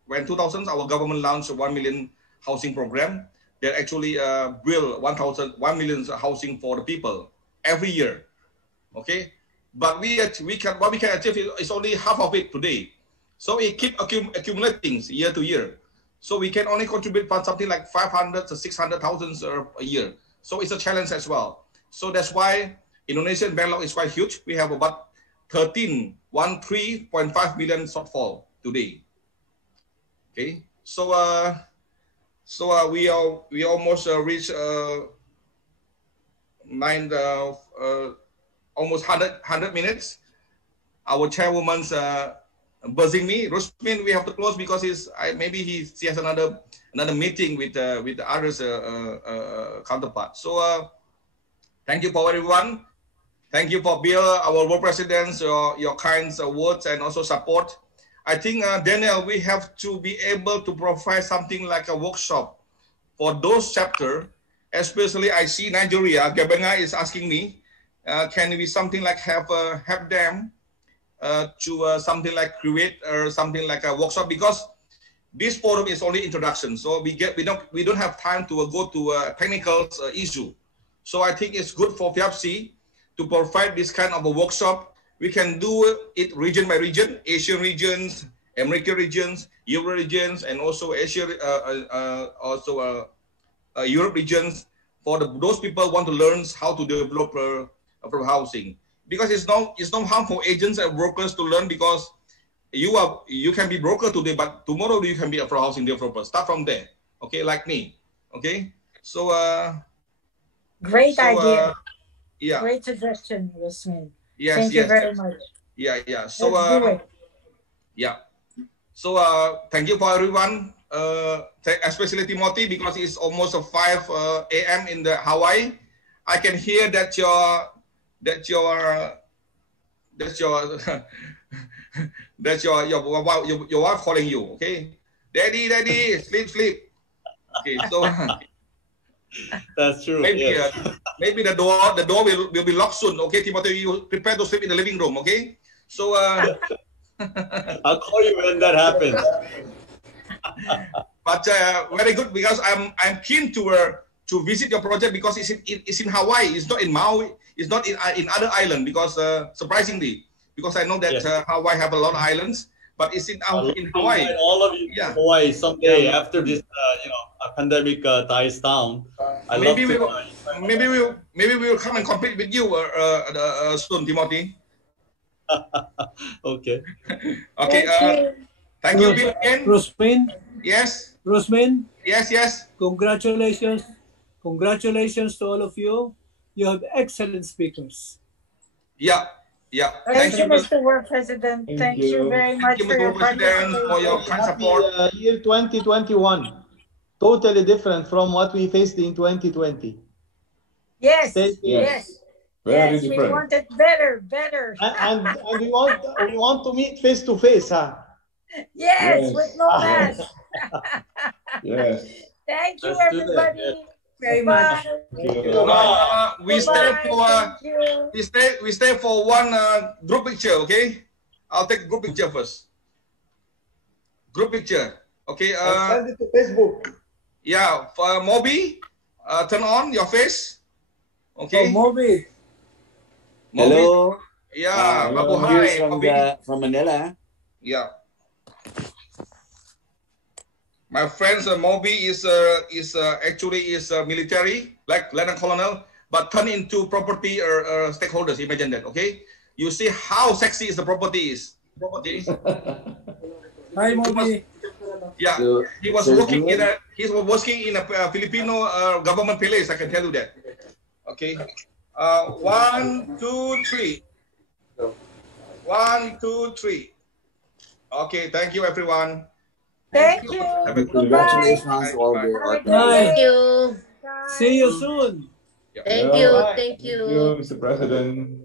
when 2000s, our government launched a 1 million housing program that actually build 1 million housing for the people every year. Okay, but what we can achieve is only half of it today. So it keep accumulating year to year. So we can only contribute something like 500 to 600,000 a year. So it's a challenge as well. So that's why Indonesian backlog is quite huge. We have about 13.5 billion shortfall today. Okay, so we almost reach almost 100 minutes. Our chairwoman's buzzing me. Rusmin, we have to close because maybe he has another meeting with the others counterpart. So thank you for everyone. Thank you for Bill, our world presidents, your kind words and also support. I think Danielle, we have to be able to provide something like a workshop for those chapters. Especially, I see Nigeria. Gabenga is asking me, can we something like have them to something like create or something like a workshop, because this forum is only introduction. So we don't have time to go to a technical issue. So I think it's good for FIABCI to provide this kind of a workshop. We can do it region by region, Asian regions, American regions, Euro regions, and also Asia, Europe regions, for those people who want to learn how to develop housing. Because it's no harm for agents and brokers to learn, because you can be broker today, but tomorrow you can be a housing developer. Start from there, okay? Like me, okay? So great idea. Yeah. Great suggestion, Rusmin. Yes. Thank you very much. Yeah. So let's do it. Yeah. So thank you for everyone, especially Timothy, because it's almost 5 a.m. in the Hawaii. I can hear that your wife calling you. Okay, daddy, sleep. Okay, so that's true. Maybe maybe the door will be locked soon. Okay, Timothy, you prepare to sleep in the living room. Okay, so I'll call you when that happens. But very good, because I'm keen to visit your project, because it's in Hawaii. It's not in Maui. It's not in other island, because surprisingly, because I know that Hawaii have a lot of islands, but it's in Hawaii. All of you in Hawaii someday after this pandemic dies down. Maybe we will come and compete with you soon, Timothy. Okay. Okay. Thank you, Bill, again. Rusmin. Yes. Rusmin. Yes. Congratulations to all of you. You have excellent speakers. Yeah. Thank you, Mr. World President. Thank you very much for your participation. For your kind support. Year 2021, totally different from what we faced in 2020. Yes. Very different. We want it better. And we want to meet face to face, huh? Yes, with no mask. Yes. Thank you, everybody. Very much. We stay for one group picture, okay? I'll take group picture first. Group picture, okay? Send it to Facebook. Yeah, for Moby, turn on your face, okay? Oh, Moby. Hello. Yeah, Babu, hi, from Manila. Yeah. My friends, Moby is actually military, like Lieutenant Colonel, but turn into property or stakeholders. Imagine that, okay? You see how sexy is the property is. Okay? Hi, Moby. Yeah, he was working in a Filipino government palace. I can tell you that. Okay. 1, 2, 3. 1, 2, 3. Okay. Thank you, everyone. Thank you. Congratulations, all the Thank you. See you soon. Thank you. Thank you, Mr. President.